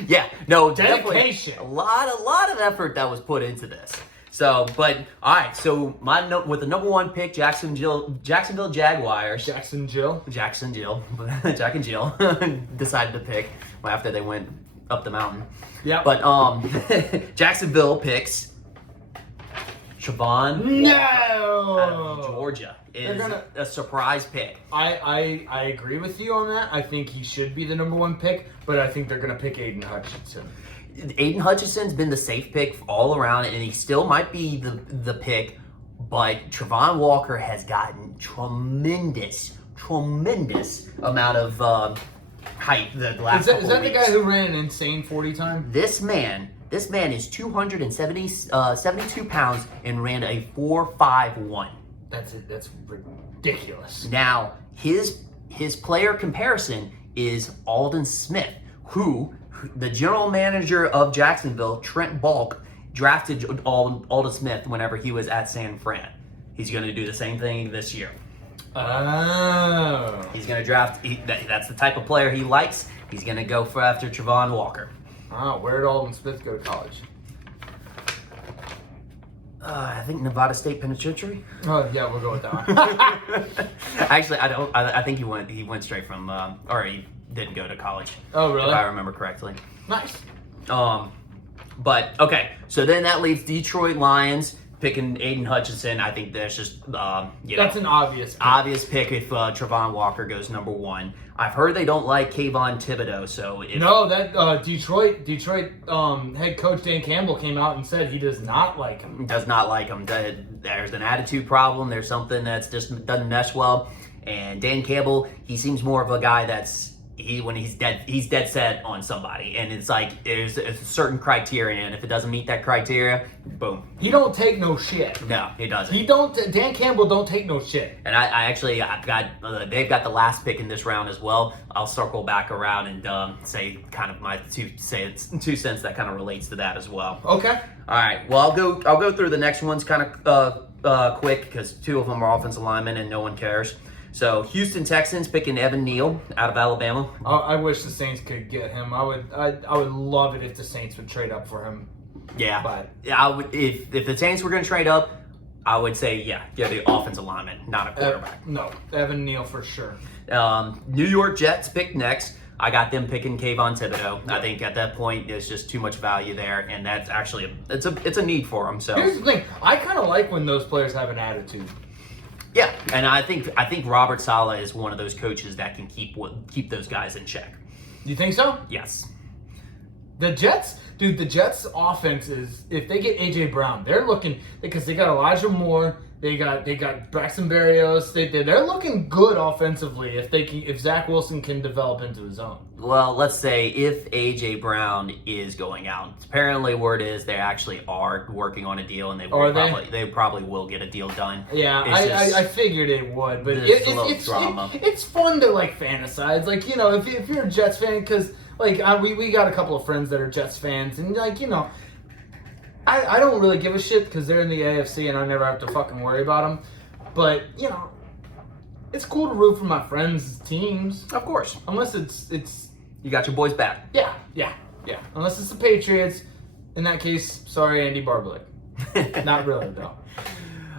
yeah, no, dedication. A lot of effort that was put into this. So, but all right. So with the number 1 pick, Jacksonville Jaguars. Jack and Jill decided to pick after they went up the mountain. Yeah. But Jacksonville picks Siobhan out of Georgia is a surprise pick. I agree with you on that. I think he should be the number 1 pick, but I think they're gonna pick Aiden Hutchinson. Aiden Hutchinson's been the safe pick all around, and he still might be the pick, but Travon Walker has gotten tremendous amount of height the last couple Is that weeks. the guy who ran an insane 40 time? This man is 272 pounds and ran a 4.51. That's ridiculous. Now, his player comparison is Aldon Smith, who the general manager of Jacksonville, Trent Balk, drafted Aldon Smith whenever he was at San Fran. He's going to do the same thing this year. Oh. He's going to draft. That's the type of player he likes. He's going to go after Travon Walker. Oh, where did Aldon Smith go to college? I think Nevada State Penitentiary. Oh yeah, we'll go with that one. Actually, I don't. I think he went straight from, or he didn't go to college. Oh really? If I remember correctly. Nice. But okay, so then that leaves Detroit Lions picking Aiden Hutchinson. I think that's just That's an obvious pick if Travon Walker goes number 1. I've heard they don't like Kayvon Thibodeau, so no, that Detroit head coach Dan Campbell came out and said he does not like him. Does not like him. There's an attitude problem. There's something that's just doesn't mesh well. And Dan Campbell, he seems more of a guy when he's dead set on somebody, and it's like there's a certain criteria, and if it doesn't meet that criteria, boom. He don't take no shit. No, he doesn't. Dan Campbell don't take no shit. And I've got they've got the last pick in this round as well. I'll circle back around and say kind of my 2 cents that kind of relates to that as well. Okay. All right. Well, I'll go through the next ones kind of quick because 2 of them are offensive linemen and no one cares. So Houston Texans picking Evan Neal out of Alabama. I wish the Saints could get him. I would love it if the Saints would trade up for him. Yeah, but I would if the Saints were going to trade up, I would say the offensive lineman, not a quarterback. No, Evan Neal for sure. New York Jets picked next. I got them picking Kayvon Thibodeau. Yeah. I think at that point there's just too much value there, and that's actually it's a need for them. So here's the thing: I kind of like when those players have an attitude. Yeah, and I think Robert Saleh is one of those coaches that can keep those guys in check. You think so? Yes. The Jets offense is, if they get AJ Brown, they're looking, because they got Elijah Moore, they got Braxton Berrios, they're looking good offensively if Zach Wilson can develop into his own. Well, let's say if AJ Brown is going out, apparently word is they actually are working on a deal, and they probably will get a deal done. Yeah, I figured it would, but it's drama. It's fun to like fantasize, like if you're a Jets fan, because like we got a couple of friends that are Jets fans, and like I don't really give a shit because they're in the AFC and I never have to fucking worry about them, but it's cool to root for my friends' teams, Of course, unless it's. You got your boys back. Yeah. Unless it's the Patriots. In that case, sorry, Andy Barblick. Not really, though.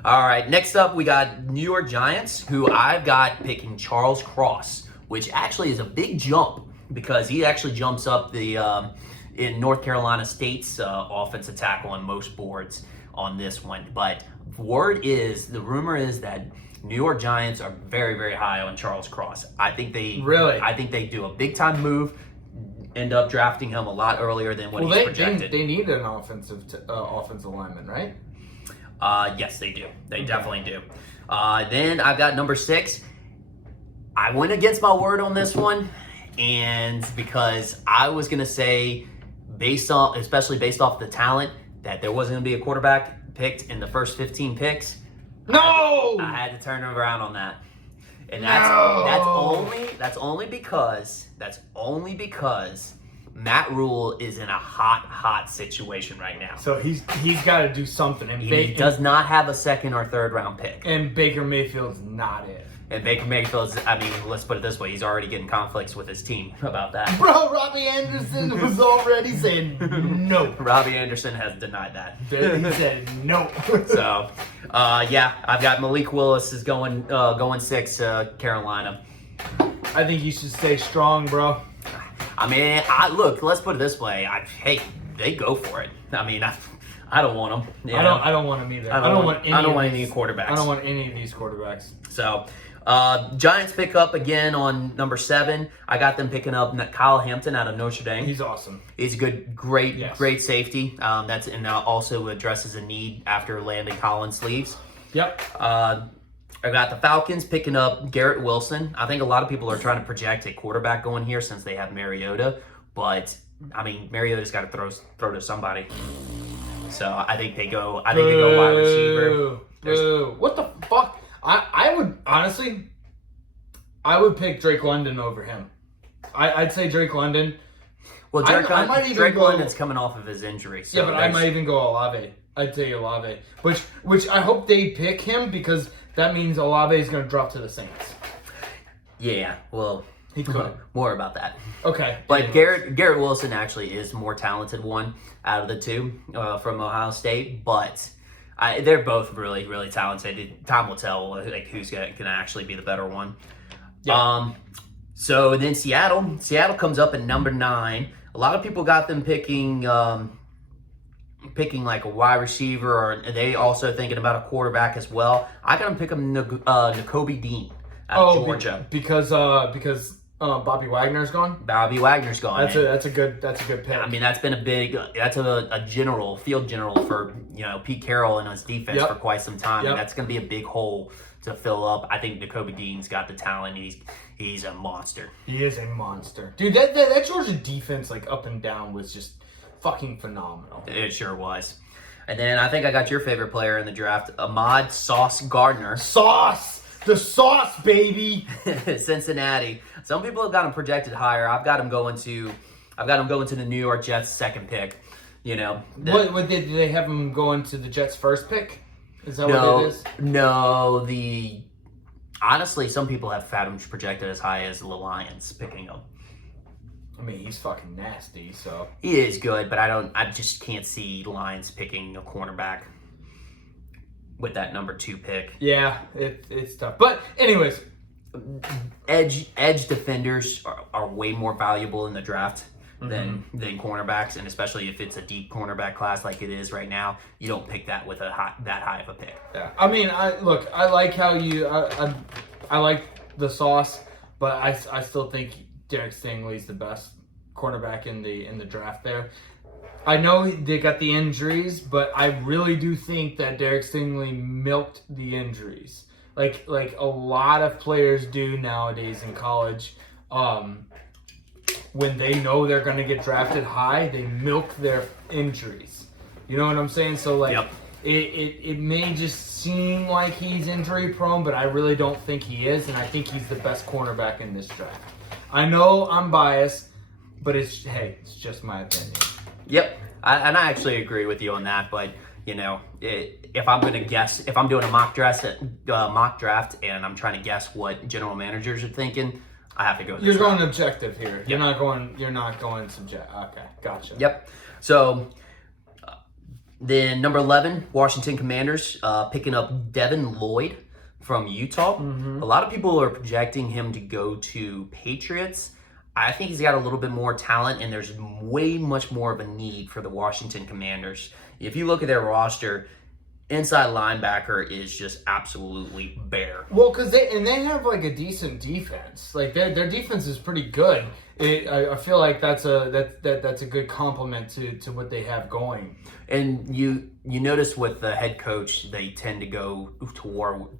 All right, next up, we got New York Giants, who I've got picking Charles Cross, which actually is a big jump because he actually jumps up in North Carolina State's offensive tackle on most boards on this one. But the rumor is that New York Giants are very, very high on Charles Cross. I think they do a big time move, end up drafting him a lot earlier than what he's projected. They need an offensive lineman, right? Yes, they do. They definitely do. Then I've got number 6. I went against my word on this one, and because I was gonna say, especially based off the talent, that there wasn't gonna be a quarterback picked in the first 15 picks. No! I had to turn around on that. And that's only because Matt Rule is in a hot situation right now. So he's got to do something. And He does not have a second or third round pick. And Baker Mayfield's not it. And Baker Mayfield's, let's put it this way, he's already getting conflicts with his team about that. Bro, Robbie Anderson was already saying no. Robbie Anderson has denied that. He said no. So, I've got Malik Willis is going 6 Carolina. I think you should stay strong, bro. I mean, look, let's put it this way. They go for it. I mean, I don't want them. I don't want them either. I don't want any quarterbacks. I I don't want any of these quarterbacks. So, Giants pick up again on number 7. I got them picking up Kyle Hampton out of Notre Dame. He's awesome. He's a great safety. And also addresses a need after Landon Collins leaves. Yep. I got the Falcons picking up Garrett Wilson. I think a lot of people are trying to project a quarterback going here since they have Mariota, but I mean Mariota's got to throw to somebody. So I think they go wide receiver. What the fuck? I would honestly, I would pick Drake London over him. I'd say Drake London. Well, Drake London's coming off of his injury. So yeah, but I might even go Olave. I'd say Olave, which I hope they pick him because that means Olave is going to drop to the Saints. Yeah, well, he could. More about that. Okay. But Garrett Wilson actually is the more talented one out of the two from Ohio State, but they're both really, really talented. Time will tell who's going to actually be the better one. Yeah. So then Seattle comes up at number 9. A lot of people got them picking like a wide receiver, or are they also thinking about a quarterback as well? I got them picking Nakobe Dean out of Georgia because Bobby Wagner's gone. Bobby Wagner's gone. That's a good pick. I mean, that's been a field general for Pete Carroll and his defense for quite some time. And that's going to be a big hole to fill up. I think Nakobe Dean's got the talent. He's a monster. He is a monster, dude. That Georgia defense, like up and down, was just fucking phenomenal. It sure was. And then I think I got your favorite player in the draft, Ahmad Sauce Gardner. The sauce, baby. Cincinnati. Some people have got him projected higher. I've got him going to the New York Jets' second pick. What did they have him going to the Jets' first pick? Is that what it is? No. Honestly, some people have had him projected as high as the Lions picking him. I mean, he's fucking nasty, so. He is good, but I just can't see Lions picking a cornerback with that number 2 pick. Yeah, it's tough. But anyways, edge defenders are way more valuable in the draft than cornerbacks, and especially if it's a deep cornerback class like it is right now, you don't pick that with that high of a pick. Yeah, I mean, I like how I like the sauce, but I still think Derek Stingley's the best cornerback in the draft there. I know they got the injuries, but I really do think that Derek Stingley milked the injuries. Like a lot of players do nowadays in college. When they know they're going to get drafted high, they milk their injuries. You know what I'm saying? So it may just seem like he's injury prone, but I really don't think he is, and I think he's the best cornerback in this draft. I know I'm biased, but it's just my opinion. Yep, and I actually agree with you on that. But if I'm going to guess, if I'm doing a mock draft, and I'm trying to guess what general managers are thinking, I have to go. You're going objective here. Yep. You're not going subjective. Okay, gotcha. Yep. So then number 11, Washington Commanders picking up Devin Lloyd from Utah. A lot of people are projecting him to go to Patriots. I think he's got a little bit more talent, and there's way much more of a need for the Washington Commanders. If you look at their roster, inside linebacker is just absolutely bare. Well, because they have like a decent defense. Like their defense is pretty good. I feel like that's a good compliment to what they have going. And you notice with the head coach, they tend to go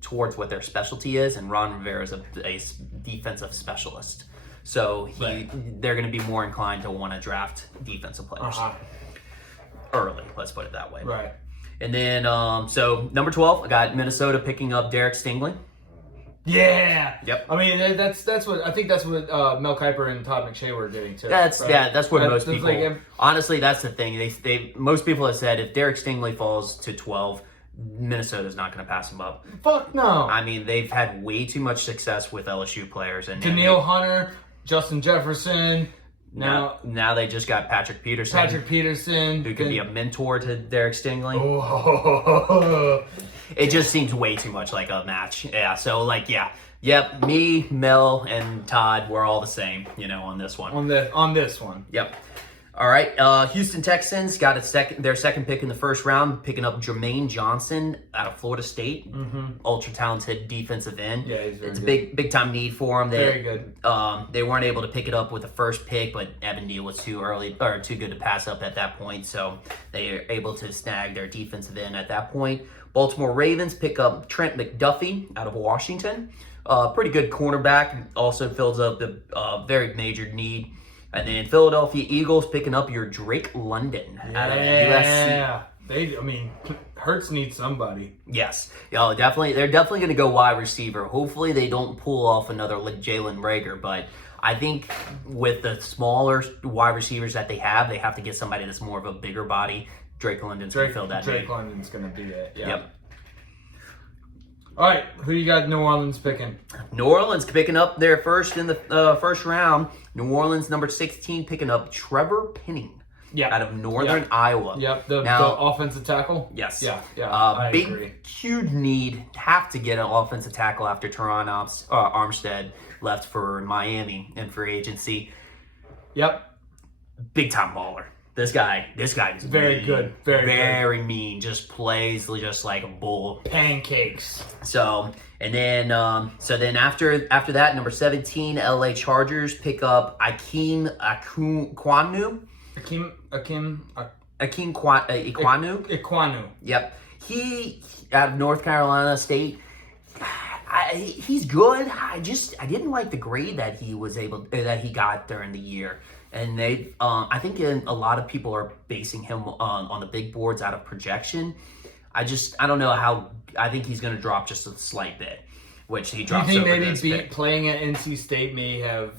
towards what their specialty is, and Ron Rivera is a defensive specialist. So they're going to be more inclined to want to draft defensive players early. Let's put it that way. Right. And then, so number 12, I got Minnesota picking up Derek Stingley. Yeah. Yep. I mean, that's what Mel Kiper and Todd McShay were doing too. That's what most people. Honestly, that's the thing. Most people have said if Derek Stingley falls to 12, Minnesota's not going to pass him up. Fuck no. I mean, they've had way too much success with LSU players, and Danielle Hunter, Justin Jefferson. Now they just got Patrick Peterson. Who could be a mentor to Derek Stingley. Oh. It just seems way too much like a match. Yeah, so yep, me, Mel, and Todd, we're all the same, on this one. On this one. Yep. All right, Houston Texans got their second pick in the first round, picking up Jermaine Johnson out of Florida State. Ultra talented defensive end. Yeah, he's very it's good. a big time need for him. Very good. They weren't able to pick it up with the first pick, but Evan Neal was too good to pass up at that point. So they are able to snag their defensive end at that point. Baltimore Ravens pick up Trent McDuffie out of Washington. Pretty good cornerback. Also fills up the very major need. And then Philadelphia Eagles picking up your Drake London out of USC. Yeah, Hurts needs somebody. Yes, they're definitely going to go wide receiver. Hopefully they don't pull off another Jalen Reagor, but I think with the smaller wide receivers that they have to get somebody that's more of a bigger body. Drake London's going to fill that Drake need. London's going to be it. Yeah. Yep. All right, who you got New Orleans picking? New Orleans picking up their first in the first round. New Orleans, number 16, picking up Trevor Penning out of Northern Iowa. Yep, the offensive tackle? Yes. Yeah, I big, agree. huge need. Have to get an offensive tackle after Teron Armstead left for Miami in free agency. Yep. Big time baller. This guy is very mean, good. Very mean. Just plays just like a bull. Pancakes. So then after that, number 17, LA Chargers pick up Akeem Ikwanu. Ikwanu. Yep. He out of North Carolina State. He's good. I didn't like the grade that he got during the year. And I think a lot of people are basing him on the big boards out of projection. I don't know how. I think he's going to drop just a slight bit, which he drops. Do you think maybe playing at NC State may have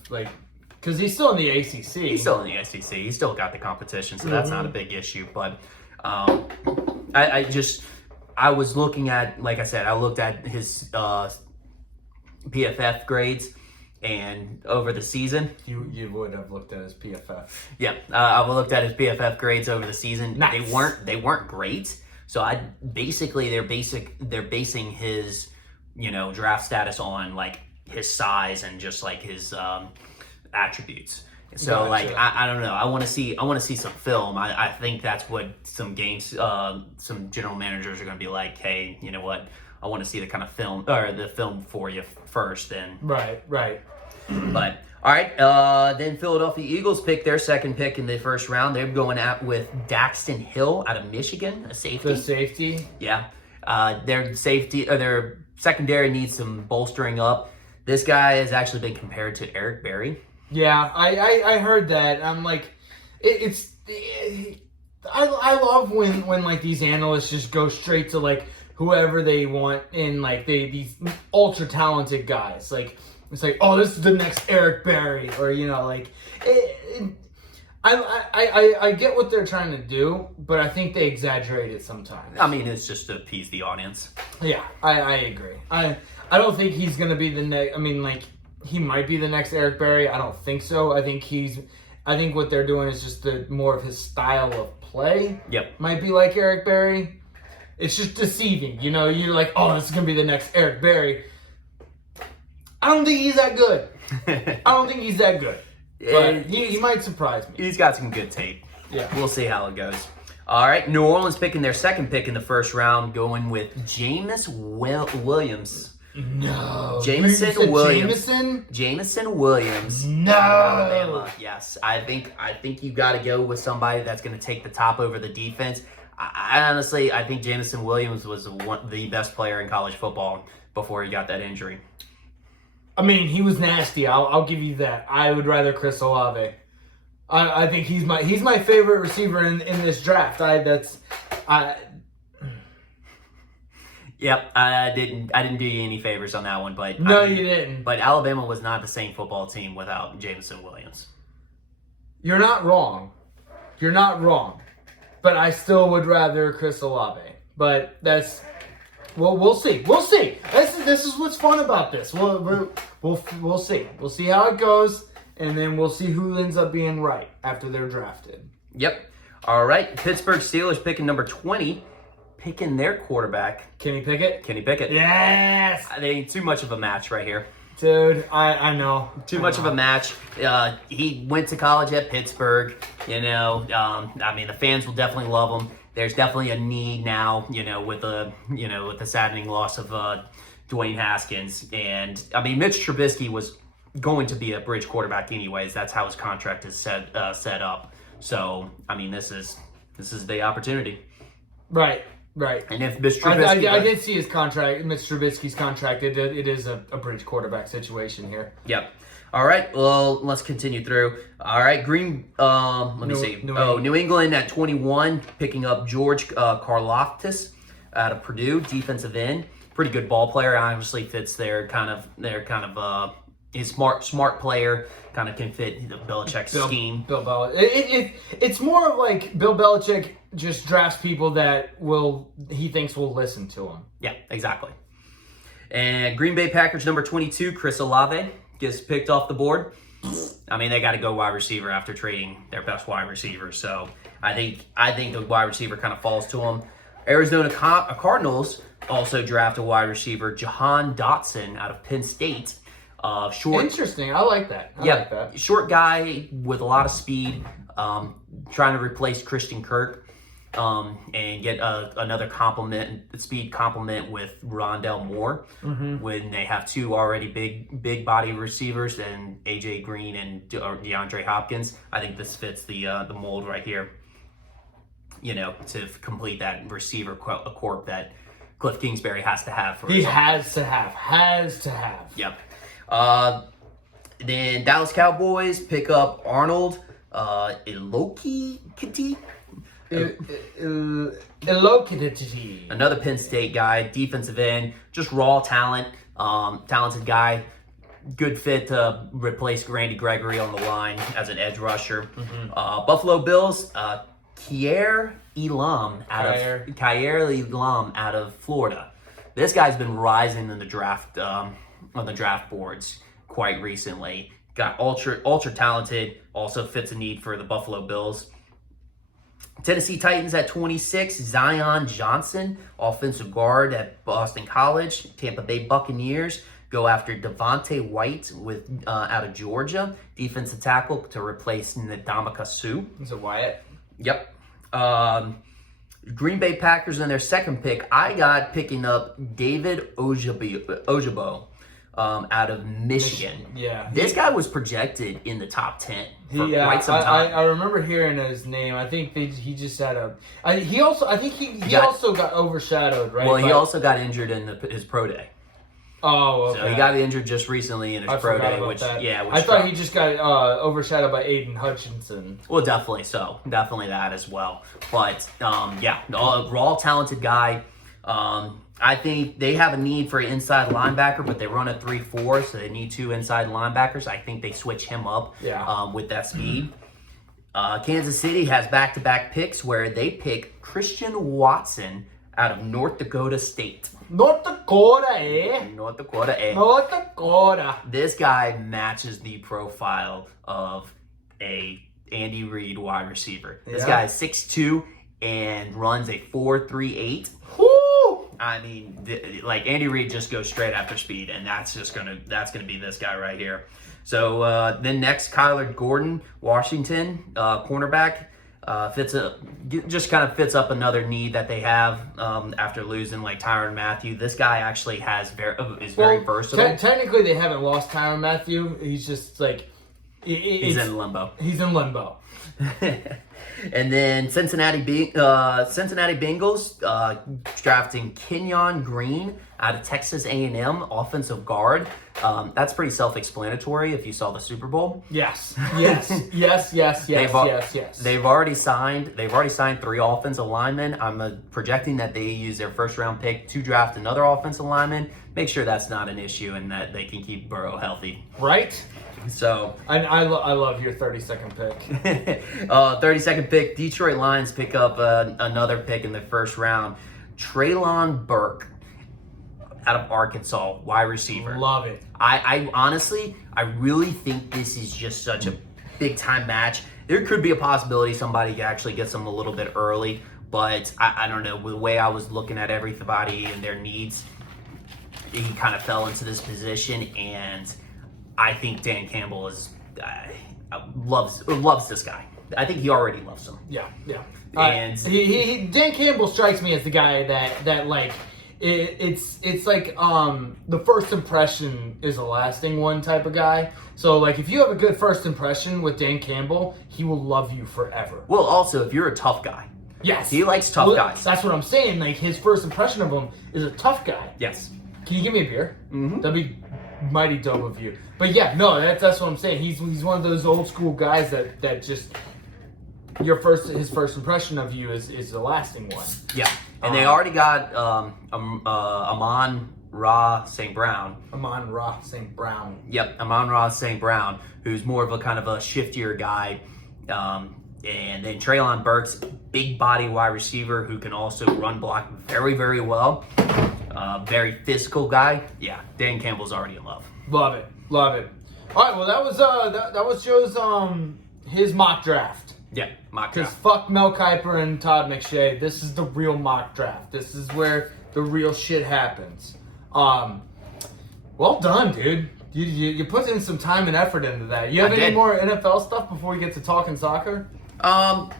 because he's still in the ACC. He's still in the ACC. He's still got the competition, so that's not a big issue. But I was looking at, like I said, I looked at his PFF grades. And over the season, you would have looked at his PFF. Yeah, I looked at his PFF grades over the season. Nice. They weren't great. So they're basing his draft status on like his size and just like his attributes. So Gotcha. I don't know. I want to see some film. I think that's what some general managers are going to be like. Hey, you know what? I want to see the kind of film for you first. And right. But all right, then Philadelphia Eagles pick their second pick in the first round. They're going out with Daxton Hill out of Michigan, a safety. The safety. Yeah, their secondary needs some bolstering up. This guy has actually been compared to Eric Berry. Yeah, I heard that. I'm like, I love when like these analysts just go straight to like whoever they want in like these ultra talented guys. Like it's like, oh, this is the next Eric Berry, or I get what they're trying to do, but I think they exaggerate it sometimes. I mean, it's just to appease the audience. Yeah, I agree. I don't think he's gonna be the next. I mean, like he might be the next Eric Berry. I don't think so. I think what they're doing is just more of his style of play. Yep. Might be like Eric Berry. It's just deceiving, You're like, oh, this is gonna be the next Eric Berry. I don't think he's that good. But he might surprise me. He's got some good tape. Yeah. We'll see how it goes. All right, New Orleans picking their second pick in the first round, going with Jameis Williams. No. Jameson Williams. Jameson Williams. No. Alabama. Yes, I think you got to go with somebody that's going to take the top over the defense. I honestly think Jameson Williams was the best player in college football before he got that injury. I mean, he was nasty. I'll give you that. I would rather Chris Olave. I think he's my favorite receiver in this draft. Yep, I didn't do you any favors on that one, but no, you didn't. But Alabama was not the same football team without Jameson Williams. You're not wrong. But I still would rather Chris Olave. But that's we'll see. This is what's fun about this. We'll see. We'll see how it goes, and then we'll see who ends up being right after they're drafted. Yep. All right. Pittsburgh Steelers picking number 20, picking their quarterback. Kenny Pickett. Kenny Pickett. Yes. They ain't too much of a match right here. Dude, I know. Too much of a match. He went to college at Pittsburgh. I mean, the fans will definitely love him. There's definitely a need now, with the saddening loss of Dwayne Haskins. And I mean, Mitch Trubisky was going to be a bridge quarterback anyways. That's how his contract is set up. So I mean, this is the opportunity. Right. And if Mitch Trubisky, I did see his contract, Mitch Trubisky's contract. It is a bridge quarterback situation here. Yep. All right. Well, let's continue through. All right. New England at 21, picking up George Karlaftis out of Purdue, defensive end. Pretty good ball player. Obviously fits their kind of his smart player. Kind of can fit the Belichick scheme. Bill Belichick. It's more of like Bill Belichick just drafts people that he thinks will listen to him. Yeah, exactly. And Green Bay Packers number 22, Chris Olave, gets picked off the board. I mean, they got to go wide receiver after trading their best wide receiver. So I think the wide receiver kind of falls to him. Arizona Cardinals also draft a wide receiver, Jahan Dotson out of Penn State. Interesting. I like that. I like that. Short guy with a lot of speed, trying to replace Christian Kirk. And get another speed complement with Rondell Moore when they have two already big body receivers and AJ Green and DeAndre Hopkins. I think this fits the mold right here. To complete that receiver corp that Cliff Kingsbury has to have. Has to have. Yep. Then Dallas Cowboys pick up Arnold Ilokiti. Another Penn State guy, defensive end, just raw talent, talented guy, good fit to replace Randy Gregory on the line as an edge rusher. Buffalo Bills, Kaiir Elam out of Florida. This guy's been rising in the draft on the draft boards quite recently. Got ultra talented, also fits a need for the Buffalo Bills. Tennessee Titans at 26, Zion Johnson, offensive guard at Boston College. Tampa Bay Buccaneers go after Devontae White out of Georgia, defensive tackle to replace Ndamukong Suh. Is it Wyatt? Yep. Green Bay Packers in their second pick, I got picking up David Ojabo. Out of Michigan. Yeah. This guy was projected in the top 10 for quite some time. I remember hearing his name. I think he just had he also got overshadowed, right? Well, he also got injured in his pro day. Oh, okay. So he got injured just recently in his pro day, which I thought he just got overshadowed by Aiden Hutchinson. Well, definitely so. Definitely that as well. But raw talented guy. I think they have a need for an inside linebacker, but they run a 3-4, so they need two inside linebackers. I think they switch him up with that speed. Kansas City has back-to-back picks where they pick Christian Watson out of North Dakota State. North Dakota, eh? North Dakota, eh? North Dakota. This guy matches the profile of a Andy Reid wide receiver. This guy is 6'2" and runs a 4.38. I mean, like Andy Reid just goes straight after speed, and that's gonna be this guy right here. So then next, Kyler Gordon, Washington, cornerback, fits up another need that they have after losing like Tyrann Mathieu. This guy actually is very versatile. Technically, they haven't lost Tyrann Mathieu. He's just like he's in limbo. He's in limbo. And then Cincinnati Bengals drafting Kenyon Green out of Texas A&M, offensive guard. That's pretty self-explanatory if you saw the Super Bowl. Yes. They've already signed 3 offensive linemen. I'm projecting that they use their first-round pick to draft another offensive lineman. Make sure that's not an issue and that they can keep Burrow healthy. Right. So I love your 32nd pick. 32nd pick. Detroit Lions pick up another pick in the first round. Treylon Burke out of Arkansas, wide receiver. Love it. I honestly, I really think this is just such a big time match. There could be a possibility somebody actually gets them a little bit early, but I don't know. With the way I was looking at everybody and their needs, he kind of fell into this position, and I think Dan Campbell loves this guy. I think he already loves him. Yeah. And Dan Campbell strikes me as the guy that like it's like the first impression is a lasting one type of guy. So like if you have a good first impression with Dan Campbell, he will love you forever. Well, also if you're a tough guy. Yes. He likes tough guys. That's what I'm saying. Like his first impression of him is a tough guy. Yes. Can you give me a beer? Mm-hmm. That'd be mighty dope of you. But yeah, no, that's what I'm saying. He's one of those old school guys that just his first impression of you is a lasting one. Yeah. And they already got Amon-Ra St. Brown. Amon-Ra St. Brown. Yep, Amon-Ra St. Brown, who's more of a kind of a shiftier guy. And then Treylon Burks, big body wide receiver who can also run block very, very well. Very physical guy. Yeah, Dan Campbell's already in love. Love it. All right, well that was Joe's his mock draft. Yeah, mock Because draft. fuck Mel Kiper and Todd McShay. This is the real mock draft. This is where the real shit happens. Well done, dude. You put in some time and effort into that. You have any more NFL stuff before we get to Talkin Soccer?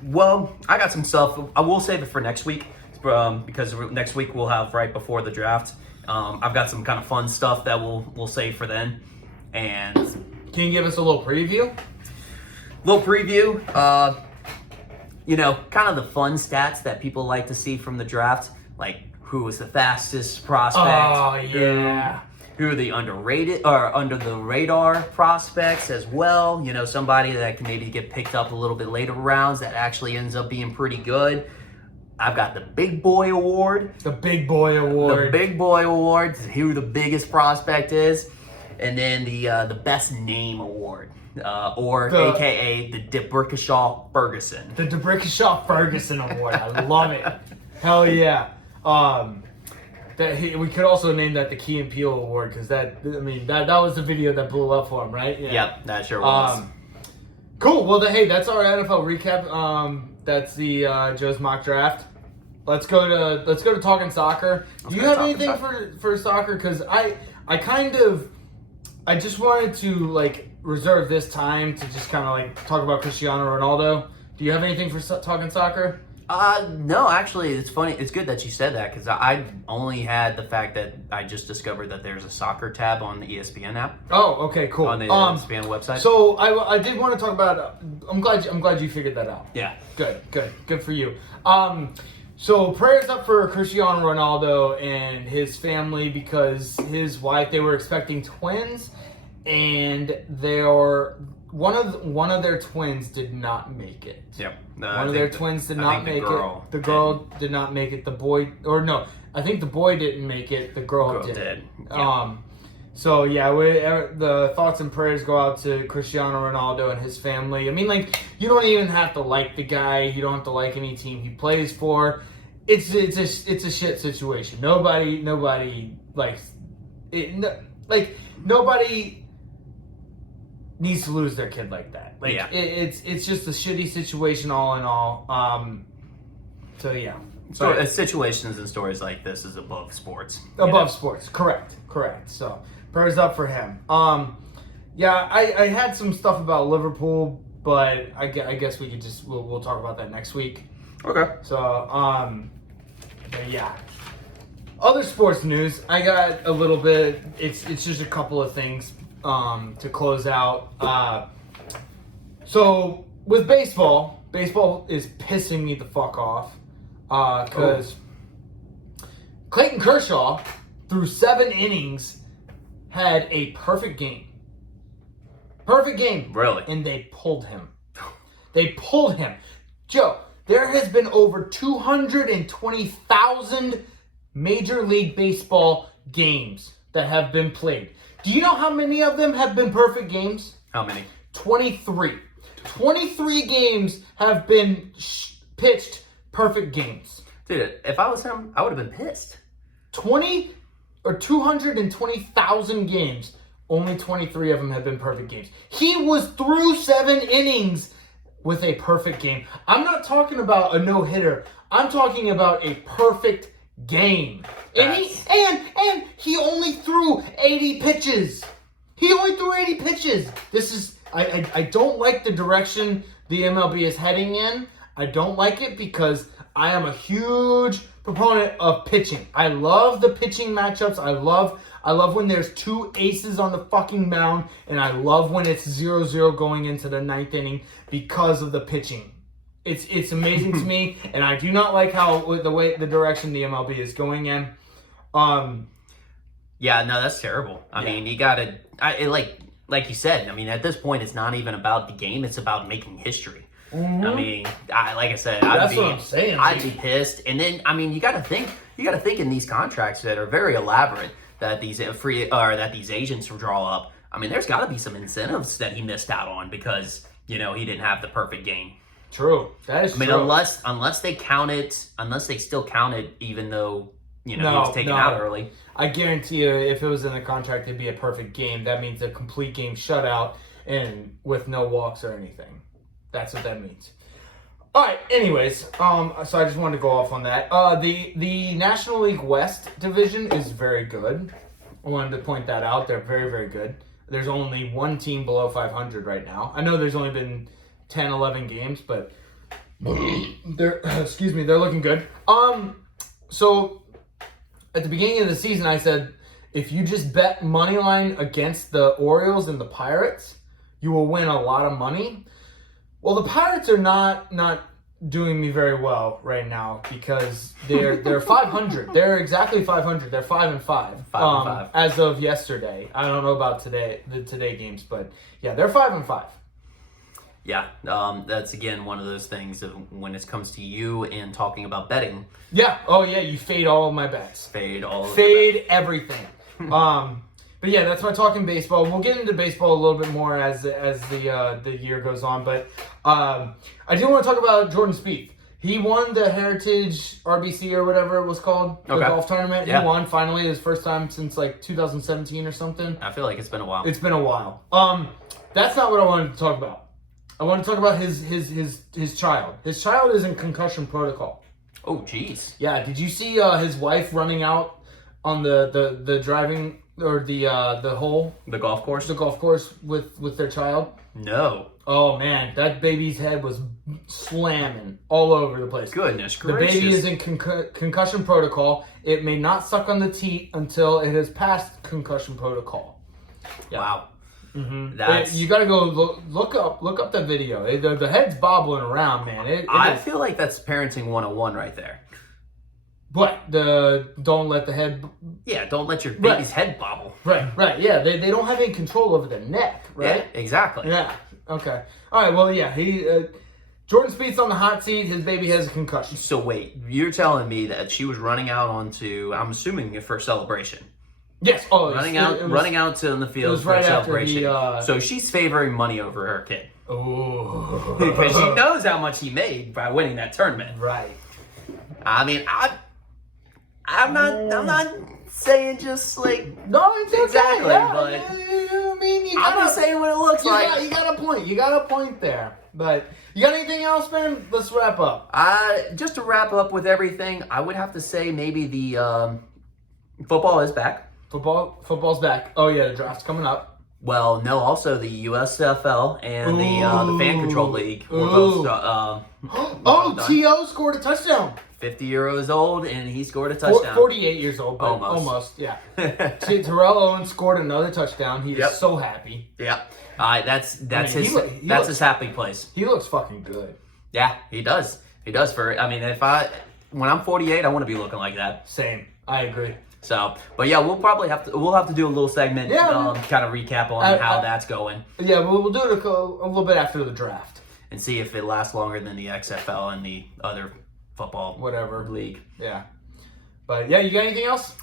Well, I got some stuff. I will save it for next week because next week we'll have right before the draft. I've got some kind of fun stuff that we'll save for then. And can you give us a little preview? Kind of the fun stats that people like to see from the draft, like who was the fastest prospect. Oh yeah. Who are the underrated or under the radar prospects as well? Somebody that can maybe get picked up a little bit later rounds that actually ends up being pretty good. I've got the Big Boy Award. The Big Boy Award. The Big Boy Award, who the biggest prospect is. And then the Best Name Award. AKA the DeBrickashaw Ferguson. The DeBrickashaw Ferguson Award. I love it. Hell yeah. We could also name that the Key and Peele Award because that was the video that blew up for him, right? Yeah. Yep, that sure was. Cool. Well, that's our NFL recap. That's the Joe's mock draft. Let's go to Talkin Soccer. Do you have anything for soccer? Because I just wanted to reserve this time to just kind of talk about Cristiano Ronaldo. Do you have anything for Talkin Soccer? No, actually, it's funny. It's good that you said that because I only had the fact that I just discovered that there's a soccer tab on the ESPN app. Oh, okay, cool. On the ESPN website. So I did want to talk about. I'm glad you figured that out. Yeah. Good for you. So prayers up for Cristiano Ronaldo and his family because his wife, they were expecting twins, and one of their twins did not make it. Yep. One of their twins did not make it. The girl did not make it. The boy, or no, I think the boy didn't make it. The girl did. Yeah. So yeah, the thoughts and prayers go out to Cristiano Ronaldo and his family. I mean, you don't even have to like the guy. You don't have to like any team he plays for. It's a shit situation. Nobody likes it. Nobody needs to lose their kid like that. It's just a shitty situation all in all. So yeah. Situations and stories like this is above sports. Above sports, correct. So prayers up for him. Yeah, I had some stuff about Liverpool, but I guess we could we'll talk about that next week. Okay. So but yeah. Other sports news, I got a little bit. It's just a couple of things to close out. So with baseball is pissing me the fuck off because Clayton Kershaw through 7 innings had a perfect game. Really? And they pulled him. Joe, there has been over 220,000 Major League Baseball games that have been played. Do you know how many of them have been perfect games? How many? 23. 23 games have been pitched perfect games. Dude, if I was him, I would have been pissed. 220,000 games, only 23 of them have been perfect games. He was through 7 innings with a perfect game. I'm not talking about a no-hitter. I'm talking about a perfect game. And he only threw 80 pitches. He only threw 80 pitches. This is I don't like the direction the MLB is heading in. I don't like it because I am a huge proponent of pitching. I love the pitching matchups. I love when there's two aces on the fucking mound, and I love when it's 0-0 going into the ninth inning because of the pitching. It's amazing to me, and I do not like the direction the MLB is going in. Yeah, no, that's terrible. I mean, you gotta, like you said. I mean, at this point, it's not even about the game; it's about making history. Mm-hmm. I mean, like I said, that's what I'm saying. I'd be pissed. And then, I mean, you got to think in these contracts that are very elaborate that these agents draw up. I mean, there's got to be some incentives that he missed out on because he didn't have the perfect game. True, that is. I mean, true. unless they still count it, even though he was taken out early. I guarantee you, if it was in the contract, it'd be a perfect game. That means a complete game shutout and with no walks or anything. That's what that means. All right. Anyways, so I just wanted to go off on that. The National League West division is very good. I wanted to point that out. They're very, very good. There's only one team below 500 right now. I know there's only been 10, 11 games, but they're looking good. So at the beginning of the season, I said if you just bet money line against the Orioles and the Pirates, you will win a lot of money. Well, the Pirates are not doing me very well right now because they're 500. They're exactly 500. They're 5-5. 5-5 as of yesterday. I don't know about the today games, but yeah, they're 5-5. Yeah, that's again one of those things of when it comes to you and talking about betting. Yeah. Oh yeah, you fade all of my bets. Fade everything. But yeah, that's my talking baseball. We'll get into baseball a little bit more as the year goes on. But I do want to talk about Jordan Spieth. He won the Heritage RBC or whatever it was called, the golf tournament. Yeah. He won finally his first time since like 2017 or something. I feel like it's been a while. It's been a while. That's not what I wanted to talk about. I want to talk about his child. His child is in concussion protocol. Oh, jeez. Yeah. Did you see his wife running out on the driving or the hole? The golf course? The golf course with their child? No. Oh, man. That baby's head was slamming all over the place. Goodness gracious. The baby is in concussion protocol. It may not suck on the teat until it has passed concussion protocol. Yeah. Wow. Mm-hmm. You gotta go look up that video. The head's bobbling around, man. I feel like that's parenting 101 right there. What? Don't let the head... Yeah, don't let your baby's head bobble. Right. Yeah, they don't have any control over the neck, right? Yeah, exactly. Yeah, okay. All right, well, yeah, Jordan Spieth's on the hot seat. His baby has a concussion. So wait, you're telling me that she was running out onto, I'm assuming, for celebration. Yes. Oh, running out to the field for right celebration. So she's favoring money over her kid. Oh. Because she knows how much he made by winning that tournament. Right. I mean, I'm not saying just like no, it's exactly, okay, yeah. But I mean, I'm just saying what it looks like. You got a point. You got a point there. But you got anything else, man? Let's wrap up. Just to wrap up with everything, I would have to say maybe the football is back. Football's back. Oh yeah, the draft's coming up. Well, no, also the USFL and the Fan Control League were both. T.O. scored a touchdown. 50 years old, and he scored a touchdown. 48 years old, but almost yeah. Terrell Owens scored another touchdown. He is so happy. Yeah. That's his happy place. He looks fucking good. Yeah, he does. He does. When I'm 48, I want to be looking like that. Same. I agree. So, but yeah, we'll have to do a little segment, kind of recap on how that's going. Yeah, we'll do it a little bit after the draft and see if it lasts longer than the XFL and the other football league. Yeah, but yeah, you got anything else?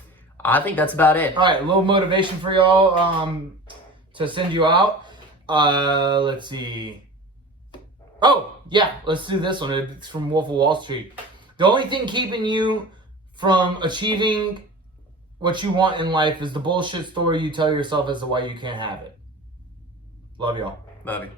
I think that's about it. All right, a little motivation for y'all to send you out. Let's see. Oh yeah, let's do this one. It's from Wolf of Wall Street. The only thing keeping you from achieving what you want in life is the bullshit story you tell yourself as to why you can't have it. Love y'all. Love you.